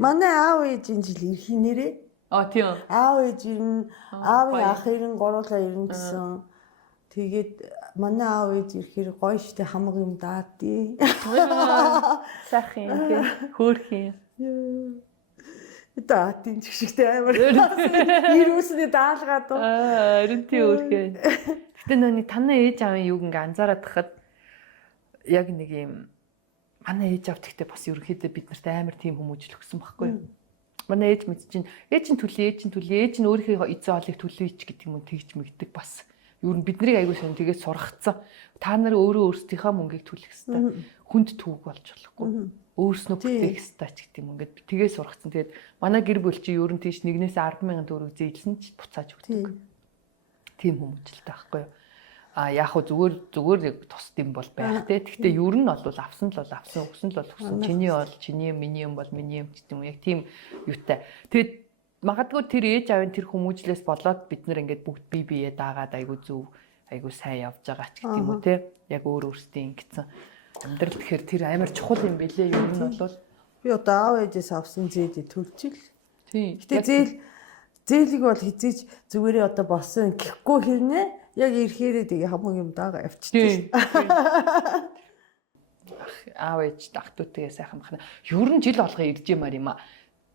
Манай аав ээжийн жил ирэх нэрээ. Тийм. Аав ээж ирнэ, аавын ах ирнэ, гуруулаа ирнэ гэсэн. Тэгээд манай аав ээж ирэхээр гоё штэ хамаг юм даадیں۔ Сайхан юм тий. Хөөх юм. Даадیں ч гişгтэй амар. Ирүүсний даалгаад. Харин тий хөөх. Гэтэ нөө танаа ээж аавын юуг ингээ анзаараад тахад яг нэг юм манай ээж аав тэгтээ бас ерөнхийдөө бид нарт амар тийм хүмүүжил өгсөн байхгүй юу? Манай ээж мэд чинь ээж нь өөрийнхөө эзэн хоолыг төлөөч гэдэг юм тэгж мэгдэг бас. Юу н биднийг аягүй сон тэгээд сургацсан. Та нар өөрөө өөрсдийнхөө мөнгийг төлөх ёстой. Хүнд түүх болж болохгүй. Өөрснөө бүтээх ёстой ч гэдэг юм ингээд тэгээ сургацсан. Тэгээд манай гэр бүл чи ер нь тийш 1-ээс 10,000 төгрөг зээлсэн ч буцааж өгдөг. Тийм хүмүүжлтэй байхгүй юу? Яг хөө зүгээр тусд юм бол байх те. Гэхдээ ер нь бол авсан л бол авсан, өгсөн л бол өгсөн. Чиний бол чиний, миний юм бол миний юм гэдэг юм. Яг тийм юутай. Тэгээд магадгүй тэр ээж аавын тэр хүмүүжлээс болоод бид нар ингээд бүгд бие биеэ даагаад айгу зөв, айгу сайн явж байгаа ч гэдэг юм уу те. Яг өөрсдийн ингэсэн амьдрал тэгэхээр тэр амар чухал юм бэлээ. Ер нь бол би одоо аав ээжээс авсан зээлийг төлчих л. Тийм. Гэтэ зээлийг бол хизээж зүгээрээ одоо болсон гэхгүй хэрнээ яг ирэхээрээ тэгээ хамаг юм даага авчихдээ. Аав ээж дахдуудтайгаа сайхан бахна. Ер нь жил болгоо ирж юмар юм а.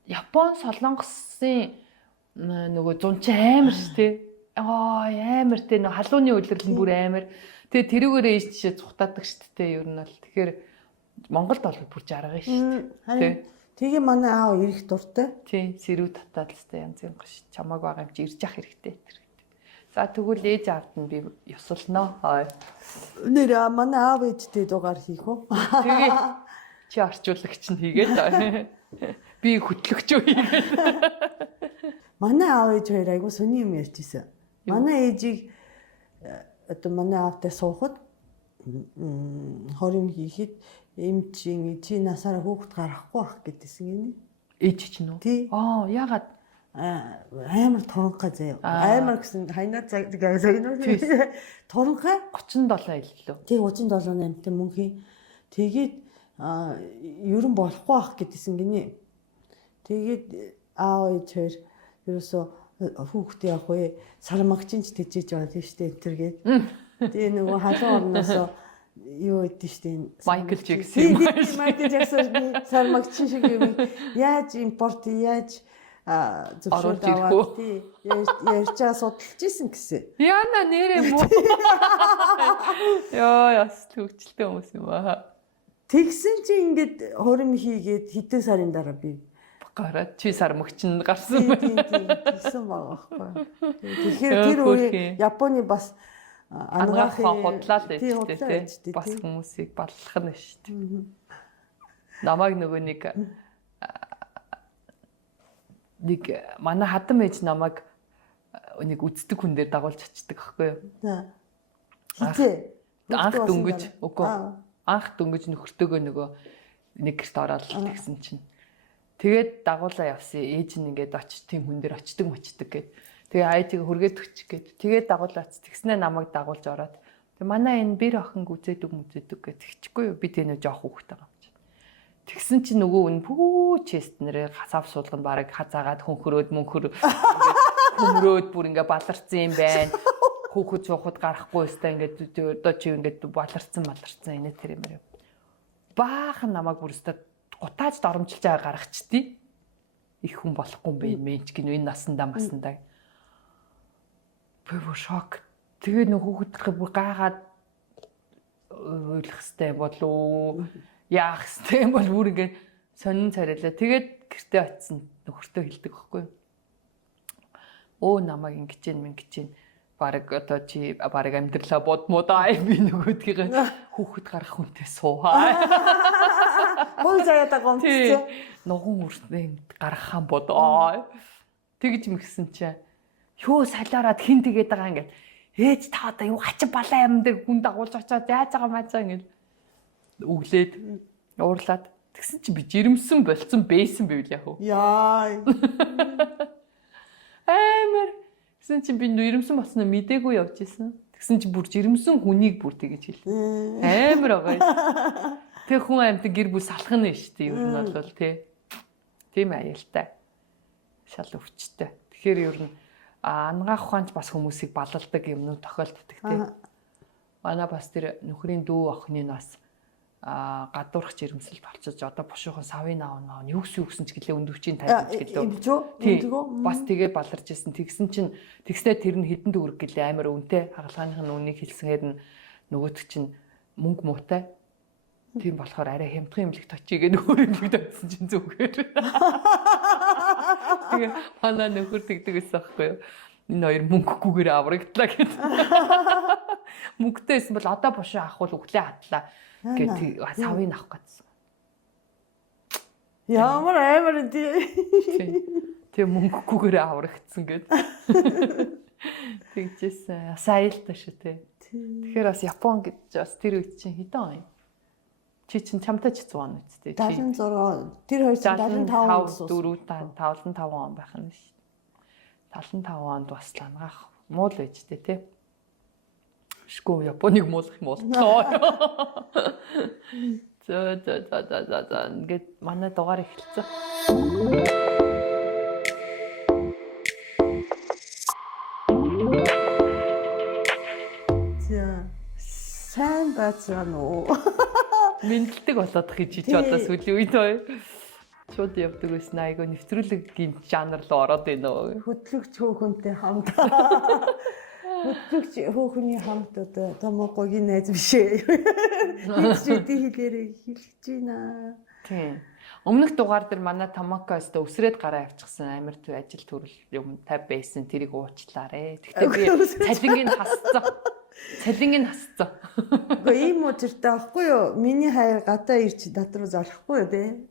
Япон Солонгосын нөгөө зунч амар шүү дээ. Амар те нөгөө халууны үйлрэл нь бүр амар. Тэгээ тэрүүгээрээ ээж тишээ цухтаадаг шүү дээ. Ер нь бол тэгэхээр Монголд бол бүр жаргана шүү дээ. Тэгээ манай аав ирэх дуртай. Тийм, сэрүү татаад л та янз янз гош чамааг байгаа юм чи ирж явах хэрэгтэй тэр. За тэгвэл ээж аавд нь би ёсолноо. Нэр манай аав ээжтэй дугаар хийх үү? Тэгээ чи орчуулагч нь хийгээд би хөтлөгч үү хийгээд. Манай аав ээж хоёр айгу сони юм ярьжсэн. Манай ээжийг одоо манай аавтай суухад хорим хийхэд чи насаараа хүүхэд гарахгүй байх гэдсэн гинэ. Ээж чинь үү? Яагаад амар торонхой заяа. Амар гэсэн хайнаа цаг торонхой 37 илүү. Тий 37 нэмтэй мөнхийн. Тэгээд ерөн болохгүй байх гэдсэн гинэ. Тэгээд аав ээж хоёр ерөөсө хүүхдээ явах вэ? Сармагчин ч тэжээж байгаа тийм штэ энэ төр гээд. Тэгээ нөгөө халуун орноосоо юу гэдэг штэ Майкл Джексон. Майкл Джексон сармагчин шиг юм. Яаж импорт яаж зөвшөөрөлт аваад тий ярьчаа судалж исэн гэсэн. Яна нэрээ муу. Яс төгчлөлтэй хүмүүс юм аа. Тэгсэн чи ингээд хорим хийгээд хэдэн сарын дараа би гараад чи сармагчин гарсан байна. Тэгсэн байгаа байхгүй. Тэгэхээр тэр үеийн Японы бас ангаахын худлаад байж тээ бас хүмүүсийг баллах нь шүү дээ. Намайг нөгөө нэг манай хадам ээж намайг нэг үздэг хүн дээр дагуулж очдөг байхгүй юу? Хизээ анх дөнгөж үгүй анх дөнгөж нөхөртөөгөө нөгөө нэг гэрт ороод тэгсэн чинь тэгээд дагуулаа явсан ээж нь ингээд очиж тийм хүн дээр очдөг гэд. Тэгээ айжиг хүргээд өччих гээд тэгээд дагуулаац тэгснээ намайг дагуулж ороод тэг манай энэ бэр охин үзээдэг гэд тэгчихгүй юу би тэнэ жоох хүүхдтэй байгаа юм чинь. Тэгсэн чинь нөгөө үн пүү чест нэрээ хасаав суулганд бараг хазаагаад хөнхрөөд хөмрөөд бүр ингээ баларцсан юм байна. Хүүхэд суухад гарахгүй өстой ингээд одоо чи ингээд баларцсан энэ тэр юм аа. Баахан намайг бүр өстой гутааж доромжилж байгаа гаргачдээ. Их хүн болохгүй юм бэ мэнч гин энэ насандаа. Би бүр шок. Тэгээ нөгөө хүүхэд бүр гаагаад ойлгох хэвтэй болов. Яах хэвтэй бол бүр ингээд сонин царайлаа. Тэгээд гэртээ очисон нөхөртөө хэлдэг байхгүй юу? Намайг ингэж бараг одоо чи бараг амьдралаа бодмоо даа би нөгөөдгийгээ хүүхэд гарах хүнтэй суухаа. Хөөе заяа гомцсон. Ногоон үрснээ гаргахаан бодоо. Тэгж мгсэн чи юу салаараад хин тэгээд байгаа ингээд ээж та одоо юу хачин балаа юм дээр хүн дагуулж очоод яаж байгаа маачаа ингээд өглөөд уурлаад тэгсэн чи би жирэмсэн болцсон бэйсэн байв яах вэ? Яа. Амар тэгсэн чи би жирэмсэн болсноо мдээгүй явж исэн. Тэгсэн чи бүр жирэмсэн хүнийг бүр тэгэж хэлээ. Амар байгаа. Тэг хүн амьд гэр бүл салах нь шүү дээ ер нь бол тий. Тийм аюултай. Шал өвчтэй. Тэгэхээр ер нь ангаах ухаанч бас хүмүүсийг балалдаг юмнууд тохиолддог тийм. Манай бас тэр нөхрийн дүү охины нас гадуурх жирэмсэлд болчихж одоо бушуухан савын аав юу гэсэн ч гэлээ өндөвчийн 50 ч гэлээ. Бас тэгээ баларч исэн. Тэгсэн чинь тэгснэ тэр нь хідэн төгрөг гэлээ амар үнэтэй хагалгааных нь үнийг хэлсээр нь нөгөөт чинь мөнгө муутай. Тийм болохоор арай хямдхан имлэг точигээ нөхөр имлэг тавьсан чинь зүгээр. Тэгээ манай нөхөр тэгдэг гэсэн байхгүй юу? Энэ хоёр мөнгөгүйгээр аврагдлаа гэдэг. Мөнгөтэйсэн бол одоо бушуу авах бол өглөө хатлаа гэдэг савыг авах гэсэн. Ямар амар Тэгээ мөнгөгүйгээр аврагдсан гэдэг. Тэгжсэн. Саялтаа шүү те. Тэгэхээр бас Япон гэж бас тэр үед чинь хэдэн он? Чи чинь чамтай ч 100 он үсттэй. 76 тэр хоёр чинь 75 4 55 он байх нь шүү. 75 онд бас ангаах муул байж тээ тий. Шгүй Японыг муулах юм болтоо. За ингээд манай дугаар эхэлсэн. За сайн бацаана уу? Мэдлэг болоод гэж чи одоо сүүлийн үед бай. Шууд явдаг байсан айгу нэвтрүүлгийн жанр руу ороод байна. Хөтлөгч хөөхөнтэй хамт. Хөтлөгч хөөхний хамт одоо томоогийн найз биш ээ. Эцсийн хэлээрээ хэлж байна. Тийм. Өмнөх дугаар дээр манай Томокоос өсрээд гараа авчихсан амар төв ажил төрөл юм 50 байсан тэрийг уучлаарэ. Гэхдээ би цалингийн хасцсан. Цалингийн хасцсан. Гэхдээ ийм учиртай байхгүй юу? Миний хайр гадаа ирж над руу зарахгүй юу те?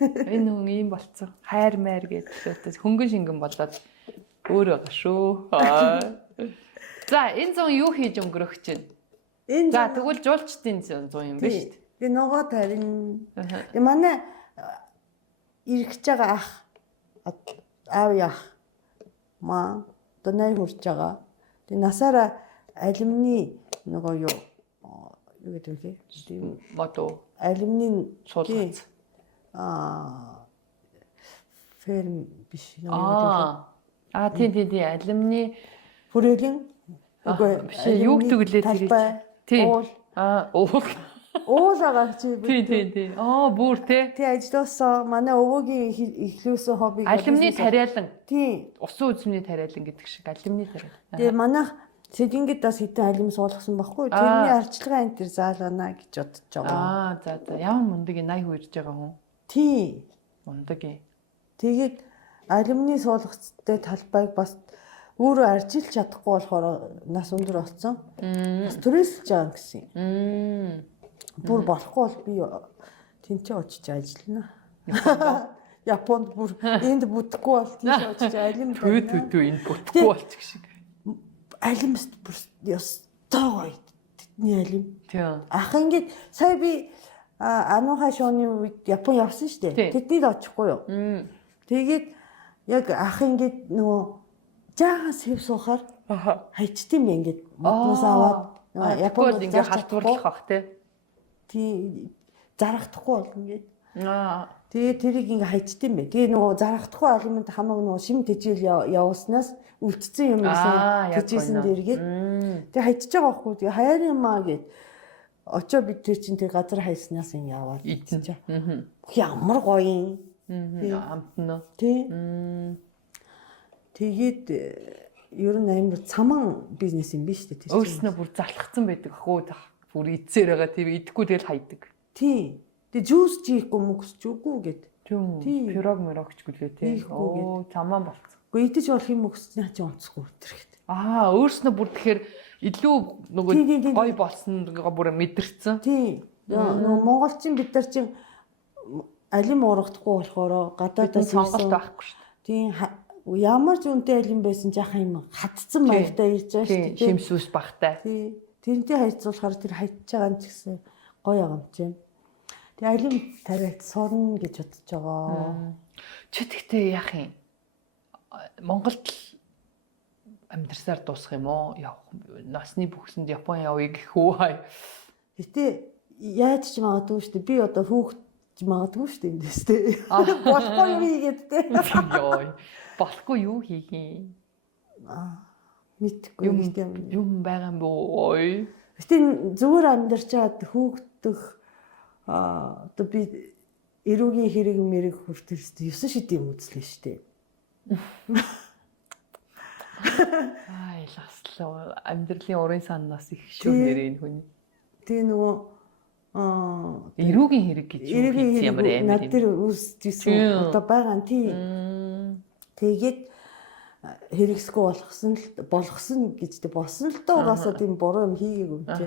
Энэ хүн ийм болцсон. Хайр майр гэдэг хөнгөн шингэн болоод өөр байгаа шүү. За энэ 100 юу хийж өнгөрөх чинь? За тэгвэл жуулчдын 100 юм биш үү? Тэгээ нөгөө тарин. Тэгээ манай ирэх байгаа ах аав яах маа донай хурж байгаа. Тэгээ насаараа алимны нөгөө юу гэдэг вэ? Мото алимны суулгац. Ферм биш тийм алимны хүрээлэн үгүй биш юу гэдэг лээ тийм уулагаа чи тийм бүр тий ажилласан манай өвөгийн эхлүүлсэн хоббиг алимны тариалан тийм усан үзмний тариалан гэдэг шиг алимны тариалан тэгээ манайх Сэдингэд бас хитэн алим суулгасан байхгүй тэрний арчилгаа энэ төр заалгана гэж бодож байгаа. За ямар мундаг 80 хүрж байгаа хүн. Тий. Мундаг юм. Тэгээд алимны суулгацтай талбайг бас өөрөө арчилж чадахгүй болохоор нас өндөр болсон. Бас төрөөсөж байгаа гэсэн юм. Бүр болохгүй бол би тэнцээ очиж ажиллана. Японд бүр энд бүтэхгүй бол тийш очиж алим төө энэ бүтэхгүй болчих шиг. Алимс бүр ёстой тэдний алим. Тийм. Ах ингээд сая би ануухай шооны үед Япон явсан шүү дээ. Тэдний л очихгүй юу. Тэгээд яг ах ингээд нөгөө жаахан сэв суухаар хайчтсан юм ингээд модноос аваад Японд ингээд халтуурлах бах тий зарагдахгүй бол ингээд тэгээд тэрийг ингээ хайчтсан бэ. Тэгээ нөгөө зарагдахгүй алимд хамаг нөгөө шим тэжээл явуулснаас үлдсэн юм байсан тэжээсэн дээргээд тэгээ хайчж байгаа байхгүй. Тэгээ хаяар юмаа гэд очоо бид тэр чинь тэр газар хайснаас ин яваад ийдсэн чи. Ямар гоё юм. Амтна. Тий. Тэгээд ер нь амар цаман бизнес юм биш үү? Өөрснөө бүр залхацсан байдаг хөө бүр эцсээр байгаа тийм идэхгүй тэгэл хайдаг. Тий. Тэгээ жуус чийхгүй мөксч үгүй гэд. Тийм. Пирог мөрогч гэлээ тий. Оо цаман болцсон. Гэхдээ идэж болох юм мөксч чи онцгүй өтрэхэд. Өөрснөө бүр тэгэхээр илүү нөгөө гой болсон бүр мэдэрсэн. Тий. Нөгөө монголчин бид нар чинь алим ургахгүй болохоор гадаадаас сонголт байхгүй шүү дээ. Тийм ямар ч үнэтэй алим байсан жаахан юм хатцсан маягтай ирж байгаа шүү дээ. Шимсүүс багтай. Тий. Тэрнтэй хайцуулахаар тэр хайж байгаа нь ч гэсэн гоё юм чинь. Тэгээ алим тариалт сурна гэж бодож байгаа. Чи тэгтээ яах юм? Монголд амьдарсаар дуусах юм уу? Явах насны бүхсэнд Япон явъя гэх үү хай. Гэтэ яаж ч магадгүй шүү дээ. Би одоо хүүхд магадгүй шүү дээ эндээс те. Болохгүй юу хийгээд те. Йой. Болохгүй юу хийх юм? Мэдхгүй юм байгаа юм боо. Гэтэ зүгээр амьдарч чад хүүхдэх одоо би эрүүгийн хэрэг мэрэг хүртэлстэй 9 шидийн үзлээ шүү дээ. Ласлаа амьдралын урын санаас их шүү нэрээ энэ хүн. Тэгээ нөгөө эрүүгийн хэрэг гэж юу хийх ямар амар над дээр үүсчихсэн одоо байгаа тий. Тэгээд хэрэгсгүй болгосон гэж тэ болсон л доо угаасаа тийм буруу юм хийгээгүй юм чи.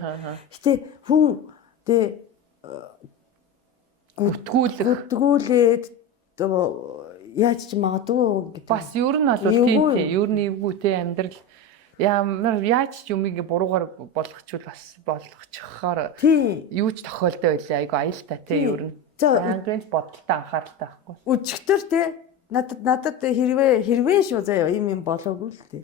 Гэтэ хүн тэ гүтгүүлээд яаж ч магадгүй гэдэг. Бас ер нь бол тийм тий. Ер нь эвгүй тий амьдрал ямар яаж ч юмыг буруугаар болгочвол бас болгочихоор юу ч тохиолдоо байлаа. Айгу аюултай тий ер нь. Англи бодолтой анхааралтай байхгүй. Өчигдөр тий надад хэрвээ шүү заяа юм болоогүй л тий.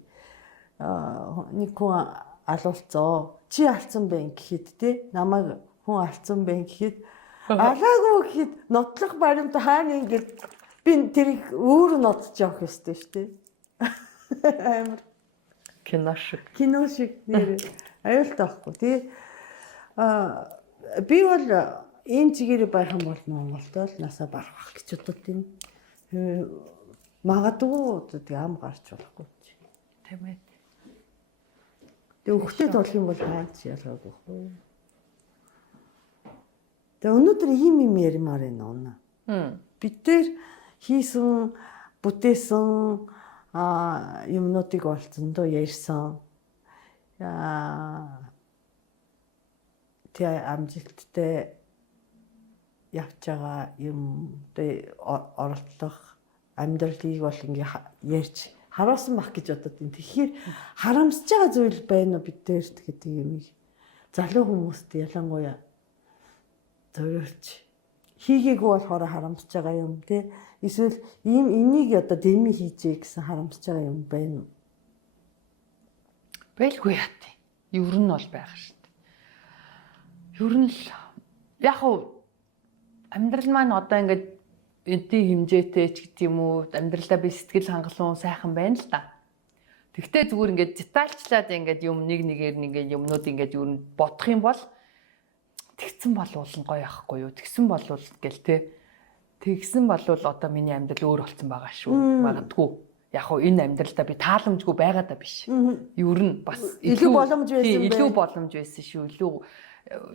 Нэг хүн алуулцоо. Чи алдсан байх гэхэд тий намайг хүн алдсан байх гэхэд алаагүй гэхэд нотлох баримт хаана ингэж би тэрийг өөр нотж явах ёстой шүү дээ. Амар кино шиг нэр аюултай байхгүй тий. Би бол энэ чигээр байх юм бол Монголд л насаа барах гэж бодод юм. Магадгүй тэг ам гарч болохгүй чи. Тийм ээ. Тэг өгөхтэй болох юм бол хаач ялгаагүй хөө. Тэг өнөөдөр ийм ярмаар байна. Бид дээр хийсэн бүтээсэн юмнуудыг олцсон доо ярьсан. Тэ амжилттай явж байгаа юм оролцох амьдралыг бол ингээ ярьж харуулсан бах гэж бодод юм. Тэгэхээр харамсаж байгаа зүйл байна уу бид дээр гэдэг юм. Залуу хүмүүст ялангуяа зориулж хийгээгүй болохоор харамсаж байгаа юм тий. Эсвэл энийг одоо дэмий хийжээ гэсэн харамсаж байгаа юм байна уу? Байлгүй яа тий. Ер нь бол байгаа шүү дээ. Ер нь л яг хуу амьдрал маань одоо ингээд эдийн хэмжээтэй ч гэдэг юм уу амьдралдаа би сэтгэл хангалуун сайхан байна л да. Тэгтээ зүгээр ингээд детальчлаад ингээд юм нэгээр ингээд юмнууд ингээд ер нь бодох юм бол тэгсэн болвол гоё яахгүй юу? Тэгсэн болвол гэл те. Тэгсэн болвол одоо миний амьдрал өөр болсон байгаа шүү. Магадгүй. Яг уу энэ амьдралдаа би тааламжгүй байгаа даа биш. Ер нь бас илүү боломж байсан байх. Илүү боломж байсан шүү. Илүү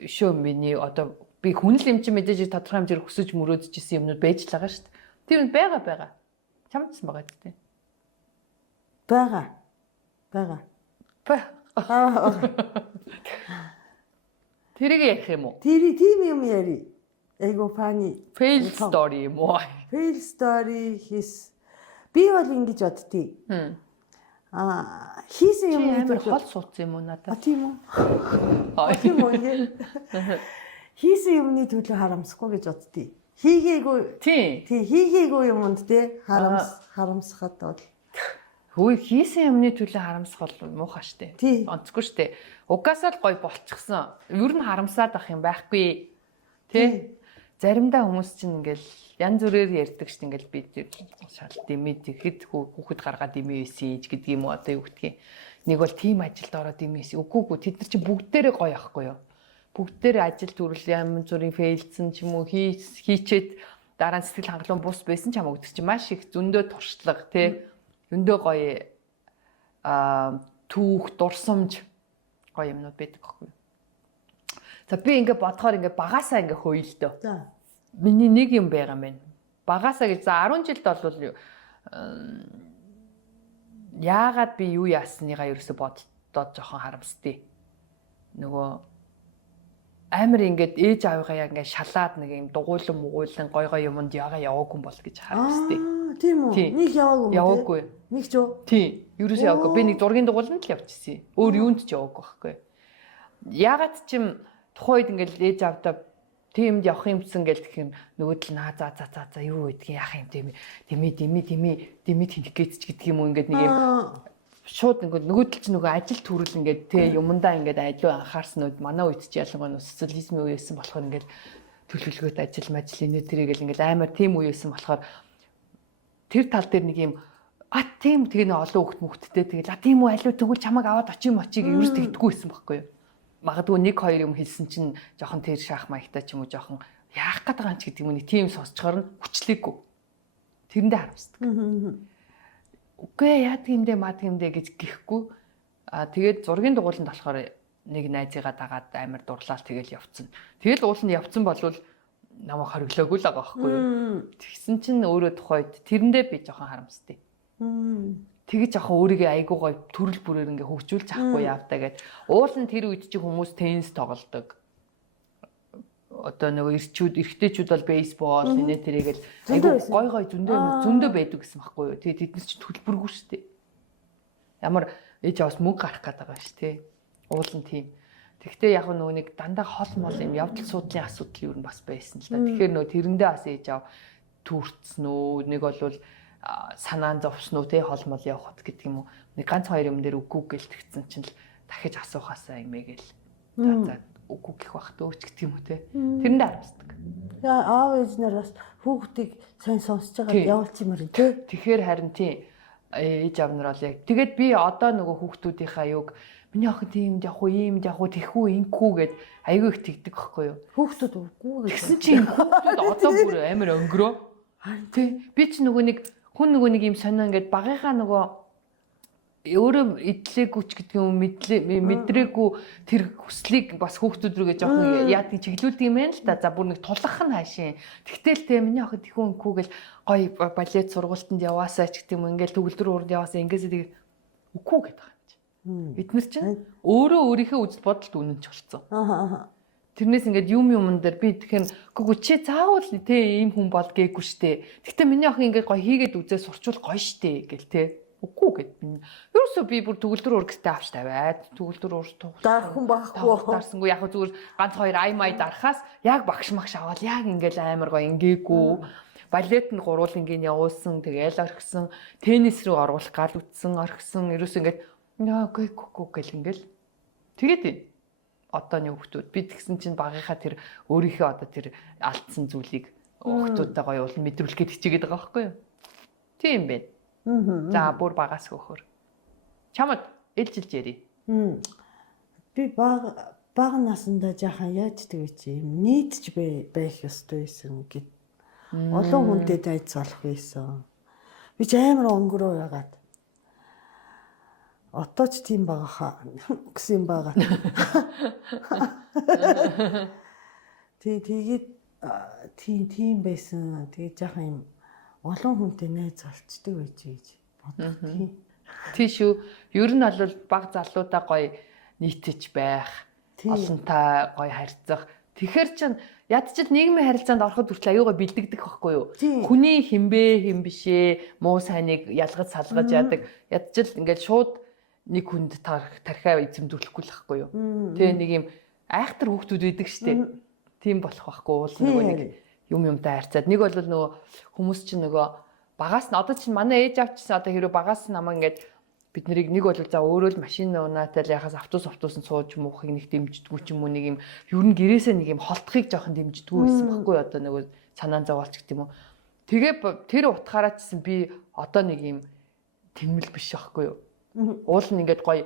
шүү миний одоо би хүнл юм чи мэдээж тодорхой хэмжээр хүсэж мөрөөдчихсэн юмнууд байж л байгаа шүү дээ. Тэр нь байгаа. Чамдсан байгаа гэдэг. Байгаа. Тэрийг ярих юм уу? Тийм юм яри. Айгу фани. Fail story юм уу? Fail story хис. Би бол ингэж боддتي. Хийсэн юмны төлөө хол суудсан юм уу надад? Тийм үү? Тийм үү? Хийсэн юмны төлөө харамсахгүй гэж боддتي. Хийгээгүй. Тийм хийгээгүй юмд те харамсахад бол хөөе хийсэн юмны төлөө харамсах бол муухай штэ. Онцгүй штэ. Угаасаа л гой болчихсон. Ер нь харамсаад ах юм байхгүй. Тэ? Заримдаа хүмүүс чинь ингээл янз бүрээр ярьдаг штэ ингээл би шал дэмий тэгэхэд хүүхэд гаргаад дэмий өсөж гэдэг юм уу одоо юу гэдгийг. Нэг бол тим ажилд ороод дэмий өсөж. Үгүй тэд нар чинь бүгдээрээ гоё ахгүй юу? Бүгдээрээ ажил төрөл янз бүрийн фейлдсэн ч юм уу хийчээд дараа нь сэтгэл хангалуун бус байсан ч хамаагүй гэдэг чинь маш их зөндөө туршлага тэ өндөө гоё түүх дурсамж гоё юмнууд байдаг аахгүй. За би ингээ бодохоор ингээ багасаа ингээ хөйлдөө. За. Миний нэг юм байгаа юм байна. Багасаа гэж за 10 жилд бол яагаад би юу яасныгаа ерөөсө боддоод жоохон харамсдээ. Нөгөө амар ингээд ээж аавыгаа яг ингээ шалаад нэг юм дугуйлан гой юмд яваагүй юм бол гэж харамсдээ. Тийм үү? Нэг яваагүй. Нэг ч юу? Тийм. Ерөөсөө яваагүй. Би нэг зургийн дугууланд л явчихсан. Өөр юунд ч яваагүй байхгүй. Ягаад ч юм тухайд ингээл ээж авдаа тиймд явах юмсан гэл гэх юм нөгөөдөл за юу гэдгийг яах юм дими тэнх гээч гэдэг юм уу ингээд нэг юм шууд ингээд нөгөөдөл чинь нөгөө ажил төрөл ингээд те юмдаа ингээд аливаа анхаарснууд манай үед ч ялангуяа социализмын үеэсэн болохоор ингээд төлөвлөгөөт ажил инээ тэрийг л ингээд амар тийм үеэсэн болохоор тэр тал дээр нэг юм тийм тэгээ нэг олон хөлтмөхттэй тэгэл тийм үү алуу тэгвэл чамайг аваад очив мочиг ерөөс тэгдэггүй байсан байхгүй юу. Магадгүй нэг хоёр юм хэлсэн чинь жоохон тэр шаах маягтай ч юм уу жоохон яах гээд байгаа юм ч гэдэг юм нэг тийм сонсчоор нь хүчлээгүй. Тэрэндээ харамсдаг. Үгүй яадаг юмдээ маадаг юмдээ гэж гихгүй. Тэгээд зургийн дугууланд болохоор нэг найзыгаа дагаад амар дурлал тэгэл явцсан. Тэгэл ууланд явцсан болвол намайг хориглоогүй л байгаа байхгүй юу. Тэгсэн чинь өөрөө тухайд тэрэндээ би жоохон харамсдээ. Тэгэж жоохон өөрийгөө айгуу гоё төрөл бүрээр ингээ хөгжүүлж авахгүй явтаа гэд уулын тэр үед чи хүмүүс теннис тоглодог. Одоо нөгөө эрэгтэйчүүд бол бейсбол нэ тэрийгэл айгуу гой зөндөө байдаг гэсэн байхгүй юу. Тэгээ тэднес чи төлбөргүй шүү дээ. Ямар ээж аваас мөнгө гарах гээд байгаа шүү дээ. Уулын тийм. Тэгтээ яг нөгөө нэг дандаа хол мол юм явдал суудлын асуудал юу нь бас байсан л да. Тэгэхээр нөгөө тэрэндээ бас ээж ав түүрцсэн үү нэг болвол санаан зовсон уу те хол мол явахд гэдэг юм уу. Нэг ганц хоёр юм дээр үгүй гэлтгцэн чинь л дахиж асуухаасаа юмэгээл. За үгүй гэх бах дөөч гэдэг юм уу те. Тэрэндээ харамсдаг. Яа аав ээж нар бас хүүхдийг сайн сонсож байгаа явуулчихмаар те. Тэгэхээр харин тийм ээж аав нар бол яг тэгээд би одоо нөгөө хүүхдүүдийнхаа юг миний охин тийм явах уу ийм явах уу тэхүү инкүү гэд айгүй их тэгдэг байхгүй юу. Хүүхдүүд үгүй гэсэн чинь хүүхдүүд одоо бүр амар өнгөрөө. Тий би ч нөгөө нэг хүн нөгөө нэг юм сонио ингээд багынхаа нөгөө өөрөө идлээгүй ч гэдэг юм мэдрээгүй тэр хүслийг бас хүүхдүүд рүүгээ жоохон яадаг чиглүүлдэг юм байна л да. За бүр нэг тулах нь хаашийн. Тэгтэл тэ миний охин тэхүү инкүү гэл гоё балет сургуультанд яваасаа ч гэдэг юм ингээд төгөлдөр урд яваасаа ингээс тийг үгүй гэдэг. Бид нар чинь өөрөө өөрийнхөө үзэл бодолд үнэнч болцсон. Тэрнээс ингээд юм дээр би тэгэхээр гүг чи заавал те ийм хүн бол гээгүй штэ. Гэхдээ миний охин ингээд гоё хийгээд үзээ сурчвал гоё штэ гэл те. Үгүй гэд. Ерөөсөө би бүр төгөлдөр урагстай авч тавиад төгөлдөр урж тугах. Дарах хүн байхгүй. Дарсангүй яг зүгээр ганц хоёр ай май дарахаас яг багш магш аваад яг ингээд амар гоё ингээгүй. Балет нь гурвуулангийн явуулсан тэгээл орхисон. Теннис рүү оруулах гал үтсэн орхисон. Ерөөсөө ингээд яагүй гэл ингээл тэгээд одооний хүүхдүүд би тэгсэн чинь багынхаа тэр өөрийнхөө одоо тэр алдсан зүйлийг хүүхдүүдтэй гоё уул мэдрүүлэхэд хичээгээд байгаа байхгүй юу? Тийм байна. За бүр багаас хөөхөр. Чамд ээлжилж ярий. Би бага насандаа жаахан яаждаг чи юм нийтж байх ёстой байсан гэд. Олон хүнтэй дайцуулах байсан. Би ч амар өнгөрөө яагаад отооч тийм байгаа хаа гэсэн байгаа. Тэгээд тийм байсан. Тэгээд жаахан юм олон хүнтэй найз олцдог байж гэж боддог. Тийш үү. Ер нь бол баг залуудаа гоё нийтэж байх, олонтой гоё харьцах. Тэгэхээр чин ядчил нийгмийн харилцаанд ороход хүртэл аюугаа бэлдэгдэх байхгүй юу? Хүний хинбэ хин бишээ, муу сайныг ялгаж салгаж яадаг. Ядчил ингээд шууд нэг хүнд тархиа эзэмдүүлэхгүй л байхгүй юу. Тэгээ нэг юм айхтар хүүхдүүд байдаг штеп. Тийм болох байхгүй уул нөгөө нэг юмтай харьцаад. Нэг бол нөгөө хүмүүс чинь нөгөө багаас нь одоо чинь манай ээж авчсан одоо хэрэв багаас нь намаа ингээд бид нарыг нэг бол за өөрөө л машин унаатай л яхаас автобусын сууж муухыг нэг дэмждэггүй ч юм уу нэг юм ер нь гэрээсээ нэг юм холтхыг жоохон дэмждэггүй байсан байхгүй юу одоо нөгөө санаан зовоолч гэдэг юм уу. Тэгээ тэр утгаараа чсэн би одоо нэг юм тэнмэл биш байхгүй юу. Уул нь ингээд гоё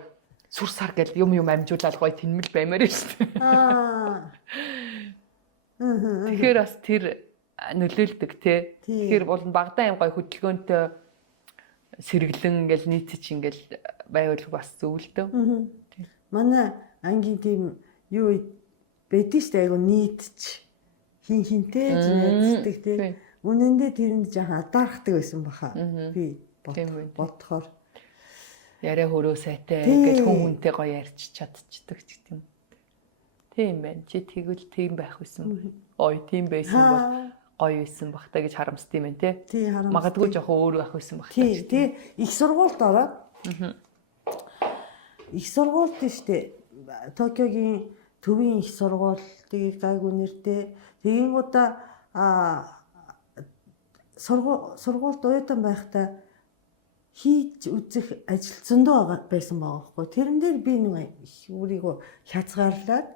сүр сар гэл юм амжуулаад гоё тэнмэл баймаар шүү дээ. Тэгэхээр бас тэр нөлөөлдөг тий. Тэгэхээр бол багадаа юм гоё хөдөлгөөнтэй сэргэлэн ингээл нийтч ингээл байвал бас зөв л дөө. Манай ангийн тийм юу байдэн штэ айгу нийтч хинтэй найздаг тий. Үнэндээ тэрэнд жаахан алдархдаг байсан баха. Би бодохоор яриа хөрөө сайтай гэж хүн хүнтэй гоё ярьж чадчихдаг ч гэдэм. Тийм байна. Чи тэгвэл тийм байх байсан. Ой, тийм байсан бол гоё байсан бахта гэж харамсдаг юм байна те. Магадгүй жоохон өөр байх байсан бахта. Тий. Их сургуульд ороод. Их сургуульд штэ. Токиогийн төвийн их сургууль тэгээд гайгүй нэртэй. Тэгэнгүүтээ сургуульд уяадан байхдаа хийж үзэх ажил зөндөө байсан байгаа байхгүй. Тэрэн дээр би нэг өөрийгөө хязгаарлаад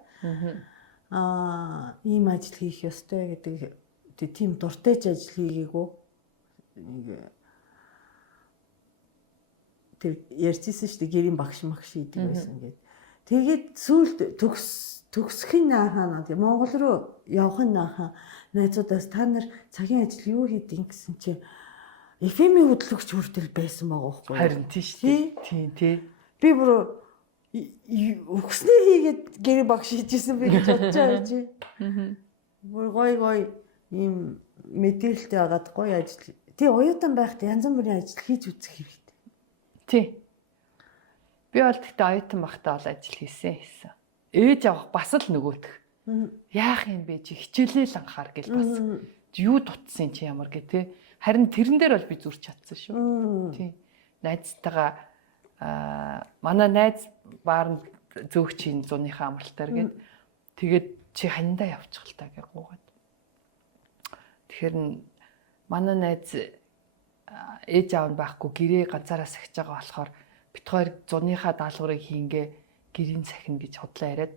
ийм ажил хийх ёстой гэдэг тийм дуртай ажил хийгээгүй. Тэр ярьжсэн шүү дээ гэрийн багш идэг байсан гэдэг. Тэгээд сүүлд төгсөхийн наахаа Монгол руу явахын наахаа найзуудаас та нар цагийн ажил юу хийдин гэсэн чинь FM-ийн хөтлөгч хүртэл байсан байгаа байхгүй юу? Харин тийш тий. Би бүр өгснээ хийгээд гэрийн багш хийжсэн би гэж бодож байгаа чи. Бүр гой ийм мэдээлэлтэй агаад гоё ажил. Тий оюутан байхад янз бүрийн ажил хийж үзэх хэрэгтэй. Тий. Би бол тэгтээ оюутан байхдаа бол ажил хийсэн. Ээж авах бас л нөгөөх. Яах юм бэ чи хичээлэл анхаар гэл бас юу дутсан чи ямар гэ тий. Харин тэрэн дээр бол би зүрч чадсан шүү. Тий. Найзтайгаа манай найз баарнд зөөгчийн зуныхаа амралтаар гээд тэгээд чи хандаа явчих л та гэж гуугаад. Тэгэхээр манай найз ээж аав нь байхгүй гэрээ ганцаараа сахиж байгаа болохоор бит хоёр зуныхаа даалгаврыг хийнгээ гэрийн сахина гэж худлаа яриад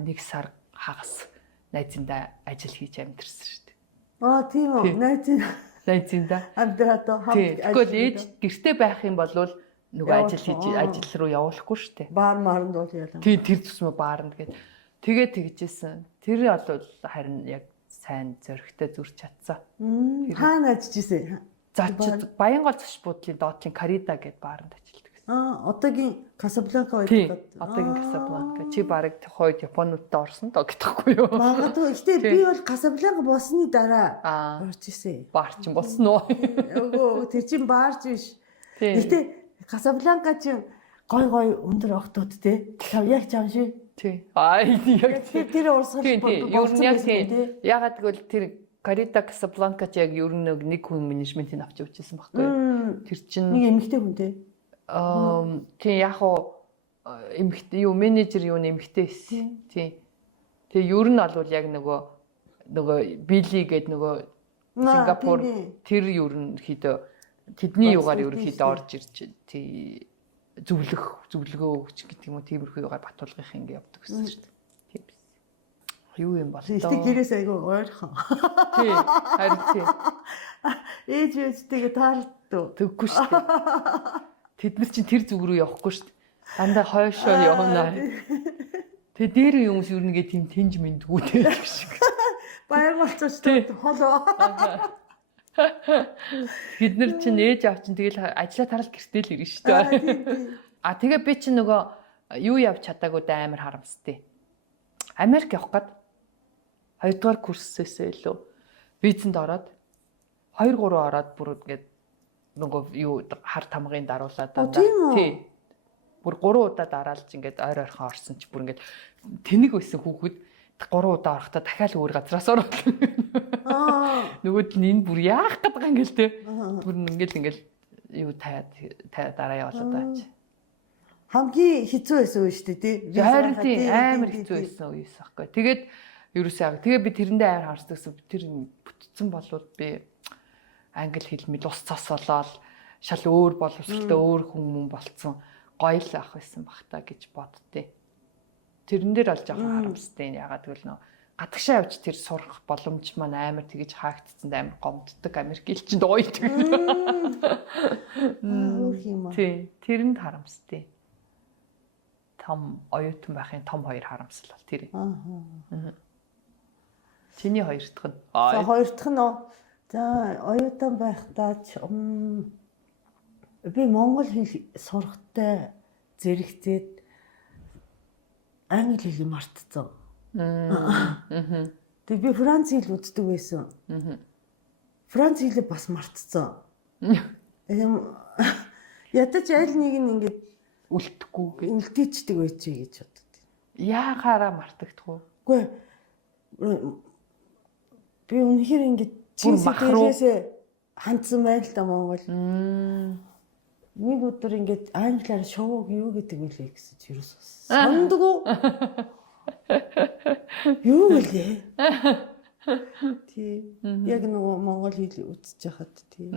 нэг сар хагас найзындаа ажил хийж амьдэрсэн шүү дээ. Тийм үү. Найзында амьдраад хамт ажил. Ээж гэртээ байх юм бол нөгөө ажил хийж ажил руу явуулахгүй шүү дээ. Баар маранд бол ялаа. Тэр тусмаа баарнд гээд тэгээд тэгжсэн. Тэр бол харин яг сайн зөрөгтэй зүрч чадсан. Хаана ажиллаж исэн? Баянгол зочд буудлын доотлын Карида гээд баарнд ажилладаг гэсэн. Одоогийн Касабланка байдаг. Одоогийн Касабланка. Чи барыг хойд Японуудад орсон доо гэхгүй юу? Магадгүй. Гэтэ би бол Касабланка болсны дараа орж исэн. Баарчин болсон уу? Үгүй тэр чинь баарч биш. Гэтэ Касабланка чинь гой өндөр октод те. Яг чам шиг. Тий. Яг тэр урсгал болсон юм. Ягаад гэвэл тэр Карида Касабланка ч яг ер нь нэг хүн менежментийг авч явчихсан байхгүй юу? Тэр чинь нэг эмэгтэй хүн те. Тий яг уу эмэгтэй юу менежер юу нэмэгтэй байсан. Тий. Тэгээ ер нь бол яг нөгөө Билли гээд нөгөө Сингапур тэр ер нь хэд тэдний югаар ерөөхдөө орж ирж тий зөвлөгөө өгч гэдэг юм уу тиймэрхүү югаар батуулгах ингэ явдаг гэсэн шүү дээ. Тийм биз. Юу юм бол тоо. Тэг гэрээс айгүй ойрхон. Тий, харин тий. Ээжтэйгээ таалддаг. Тэггүй шүү дээ. Тэд нар чинь тэр зүг рүү явахгүй шүү дээ. Дандаа хойшоо явнаа. Тэгээ дээр юм хүмүүс ерөнгээ тийм тэнж мэндгүү дээ шиг. Баяр болцооч холоо. Бид нар чинь ээж аав чинь тэгэл ажиллаа тарал гэртэл ирнэ шүү дээ. Тэгээ би чинь нөгөө юу явж чадаагүй амар харамстай. Америк явах гээд 2 дугаар курсээсээ илүү визэнд ороод 2 3 ороод бүр ингээд нөгөө юу хар тамгын даруулаад дандаа тий. Бүр 3 удаа дараалж ингээд ойр ойрхон орсон чи бүр ингээд тэнэг байсан хүүхэд 3 удаа орохдоо дахиад өөр газраас ороод. Нөгөөд нь энэ бүр яах гэдэг юм гээл те. Бүр ингээл юу таа дараа явуулаад байж. Хамгийн хэцүү байсан үе шүү дээ тий. Харин тий амар хэцүү байсан үе байхгүй. Тэгээд ерөөсөө яг тэгээ би тэрэндээ амар харсдагсан. Тэр бүтцэн болвол би англи хэл мэд ус цас болоод шал өөр боловсралтай өөр хүн болцсон гоё л ах байсан бах та гэж боддتي. Тэрэн дээр олж байгаа харамстай. Ягаад гэвэл нөө гадагшаа явж тэр сурах боломж маань амар тэгэж хаагдцсан амар гомддог Америк элчинд ойлт. Тий, тэрэнд харамстай. Том оюутан байхын том хоёр харамсал бол тэр. Чиний хоёр дахь нь. За хоёр дахь нь за оюутан байхдаа ч би монгол хэл сурахтай зэрэгцээд англи хэлийг мартцсан. Тэг би франц хэл үздэг байсан. Франц хэлийг бас мартцсан. Ядаж аль нэг нь ингээд үлдээчдэг байчээ гэж боддог. Яахаараа мартагдах уу? Үгүй. Би үнэхээр ингээд чийсээс хандсан байл та Монгол. Нэг өдөр ингээд англиар шоуг юу гэдэг вэ гэсэн чи юу сандгүй. Юу гэлээ? Тий. Яг нөгөө монгол хэл үзэж хахад тий.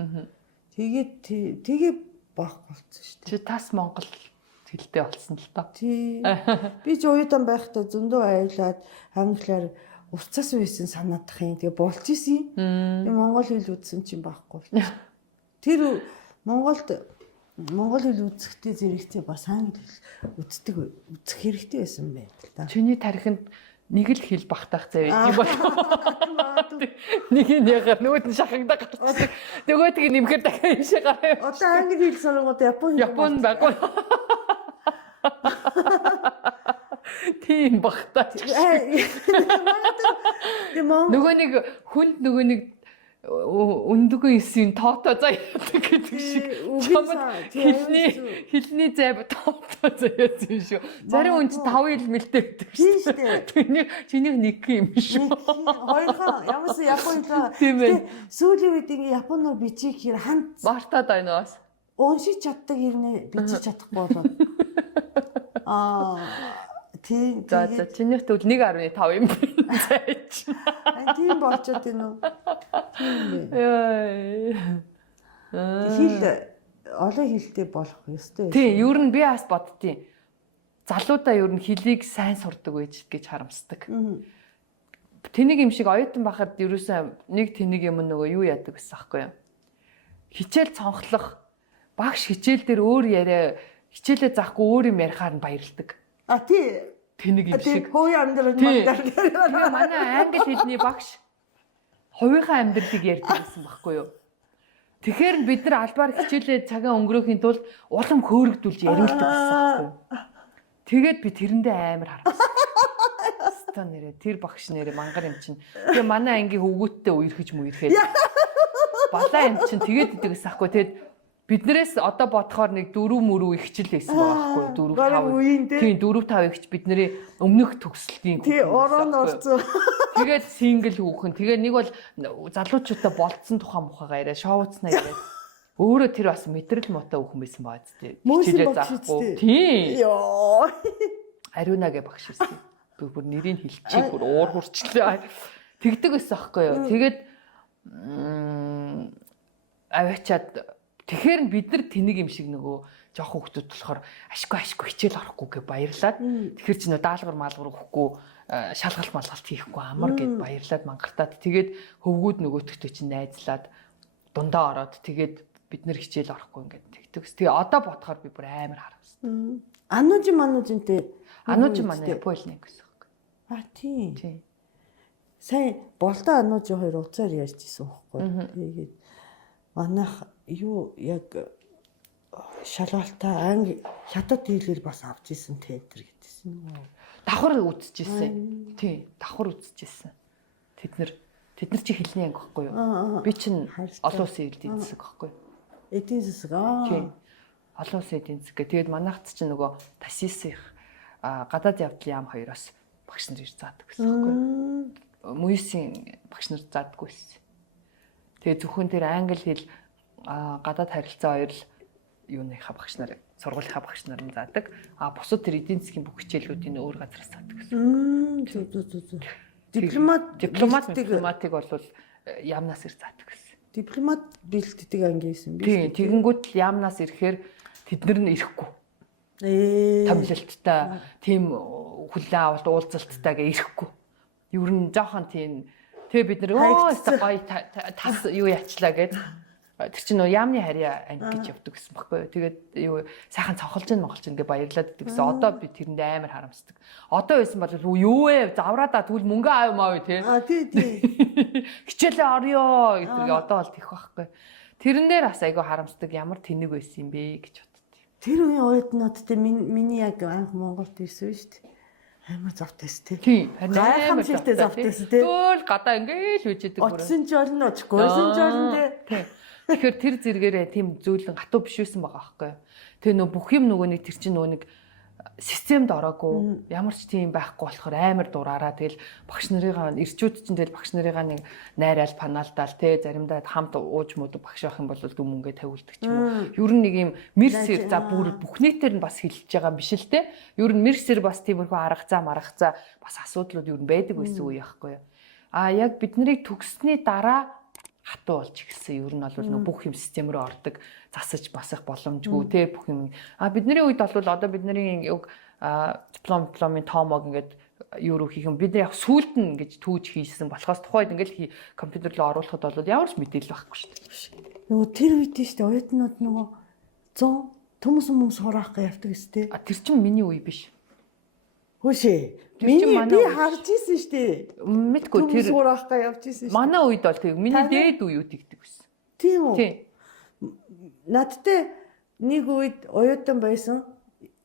Тэгээд бах болцсон шүү дээ. Чи тас монгол хэлтэй болсон л доо. Тий. Би ч уяадан байхдаа зөндөө айлаад англиар урцаас үйсэн санаадах юм. Тэгээ болж исэн. Тэгээ монгол хэл үзсэн чинь байхгүй. Тэр монгол хэл үзэхдээ зэрэгтэй бас англи хэл үзэх хэрэгтэй байсан байт л да. Чиний тархинд нэг л хэл багтаах зав юм бол. Нэг нь ягаар нөгөөд нь шахагдаа гарцдаг. Нөгөөд нь нэмэхээр дахиад ийшээ гараа. Одоо англи хэл сургууд Япон байхгүй. Тийм багтаач. Нөгөө нэг хүнд нөгөө нэг өндөгөө эсийн тоотоо заяадаг гэдэг шиг чамд хэлний зай тоотоо заяасан юм шүү. Зарим хүн 5 жил мэлтэй байдаг шүү. Чиний нэг юм шүү. Хоёрхан ямарсан Японоор сүүлийн үед ингээ Японоор бичиг хэр ханд мартаад байна бас. Уншиж чаддаг юм бичиж чадахгүй болоо. Тийм. За чинийх тэгвэл 1.5 юм зайч. Тийм болчиход байна уу? Хэл олон хэлтэй болох ёстой. Тийм, ер нь би бас боддtiin. Залуудаа ер нь хэлийг сайн сурдаг байж гэж харамсдаг. Тэнийг юм шиг оюутан байхад ерөөсөө нэг тэнийг юм нөгөө юу яадаг гэсэн аахгүй юу? Хичээл цонхлох, багш хичээл дээр өөр яриа, хичээлээ заахгүй өөр юм ярихаар нь баярлдаг. Тий. Тэнийг юм шиг. Хөөе амьдрал манай англи хэлний багш хувийнхаа амьдралыг ярьдаг гэсэн байхгүй юу? Тэгэхээр бид нар албаар хичээлээ цагаа өнгөрөөхийн тулд улам хөөрөгдүүлж яриулдаг гэсэн байхгүй юу? Тэгээд би тэрэндээ амар харамсав. Ста нэрээ тэр багш нэрээ мангар юм чинь. Тэгээ манай ангийн хөвгүүттэй үерхэж мүерхэд. Балаа юм чинь тэгээд идэг гэсэн байхгүй. Тэгээд биднээс одоо бодохоор нэг 4 мөрөв их хичээл байсан байгаа байхгүй 4 5. Тийм 4 5 ихч бидний өмнөх төгсөлтийн хүүхэн. Тий орон орцсон. Тэгээд сингл хүүхэн. Тэгээд нэг бол залуучуудаа болцсон тухайн мухагаа яриа, шоуцнаа яриа. Өөрөө тэр бас мэдрэл мотой хүүхэн байсан баа зү. Хичээлээ заахгүй. Тийм. Йоо. Ариунаගේ багш байсан. Би бүр нэрийг хэлчихээ бүр уур хурцлаа. Тэгдэг байсан байхгүй юу. Тэгээд аваачаад тэгэхээр бид нар тэнийг юм шиг нөгөө жоох хүүхдүүд болохоор ашгүй хичээл орохгүй гэж баярлаад тэгэхээр ч нөө даалгавар маалгавар өгөхгүй шалгалт малгалт хийхгүй амар гэд баярлаад мангартаад тэгээд хөвгүүд нөгөөтгтөө чинь найзлаад дундаа ороод тэгээд бид нар хичээл орохгүй ингээд тэгтэгс. Тэгээ одоо бодохоор би бүр амар харамссан. Анужин манай Япон гэсэн юм. Тийм. Сайн болдоо анужин хоёр уцаар ярьж исэн байхгүй. Тэгээд манайх юу яг шалгалтаа анги хятад хэлээр бас авч исэн театр гэдсэн. Давхар үзчихсэн. Тийм, давхар үзчихсэн. Тэд нар чи хэлний анги байхгүй юу? Би чинь олон улсын эдийн засаг байхгүй юу? Эдийн засаг Тийм. Олон улсын эдийн засаг. Тэгээд манайхд чинь нөгөө тасисих гадаад явдлын яам хоёроос багш нар ирж заадаг гэсэн байхгүй юу? Мүйсийн багш нар заадаггүй байсан. Тэгээд зөвхөн тэр англи хэл гадаад харилцаа хоёр л юуныхаа багш нар сургуулийнхаа багш нар нь заадаг. Бусад тэр эдийн засгийн бүх хичээлүүдийн өөр газараас заадаг гэсэн. Дипломатик бол яамнаас ир заадаг гэсэн. Дипломат бэлтдэг анги гэсэн би. Тэгэнгүүт яамнаас ирэхээр тэд нар нь ирэхгүй. Томилолттой, тийм хүлээн авалт уулзалттай гэ ирэхгүй. Ер нь жоохон тийм тэгээ бид нар гоё тас юу ячлаа гэд тэр чинь нөө яамны харьяа анги гэж явдаг гэсэн баггүй юу. Тэгээд юу сайхан цохолж ин гэ баярлаад идэг гэсэн. Одоо би тэрэнд амар харамсдаг. Одоо байсан бол юу вэ? Завраадаа тэгвэл мөнгө аав маа юу те. Тий. Хичээлээ орё гэдгийг одоо бол тэх байхгүй. Тэрэн дээр бас айгүй харамсдаг. Ямар тэнэг байсан юм бэ гэж боддоо. Тэр үеийн оюутнуудтай миний яг анх Монголд ирсэн шүү дээ. Амар завтайс тий. Тийм. Амар шигтэй завтайс тий. Төөл гадаа ингээл үжидэг бүр. Очсон ч болно, очгүйсэн ч болно тий. Тэгэхээр тэр зэрэгээрээ тийм зөөлөн хатуу биш байсан байгаа байхгүй юу. Тэгээ нөө бүх юм нөгөө нэг тэр чинь нөгөө нэг системд ороогүй ямар ч тийм байхгүй болохоор амар дураараа тэгэл багш нарыгаа ирчүүд чинь тэгэл багш нарыгаа нэг найраал панаалдаал те заримдаа хамт ууж мууд багш байх юм бол мөнгө тавиулдаг ч юм уу. Ер нь нэг юм мерсэр за бүр бүх нийтээр нь бас хэлж байгаа юм биш л те. Ер нь мерсэр бас тиймэрхүү арга заа бас асуудлууд ер нь байдаг байсан үе байхгүй юу. Яг бид нарыг төгссөний дараа хатуу болж эхэлсэн. Ер нь бол нэг бүх юм систем рүү ордог, засаж басах боломжгүй те бүх юм. Бидний үед бол одоо бидний яг дипломын тоомог ингээд юу руу хийх юм. Бид яг сүулт нь ингэж түүж хийсэн болохоос тухайд ингээл компьютер руу оруулахад бол ямар ч мэдээлэл байхгүй шүү дээ. Нөгөө тэр үед нь шүү дээ оюутнууд нөгөө 100 төмс хураах гэж явдаг өстэй. Тэр чинь миний үе биш. Хөөшөө. Би харж исэн шүү дээ. Мэдгүй тэр сураах гэж явж исэн шүү. Манай үед бол тэг. Миний дээд үе юу тэгдэг байсан. Тийм үү? Тийм. Надтай нэг үед оюутан байсан.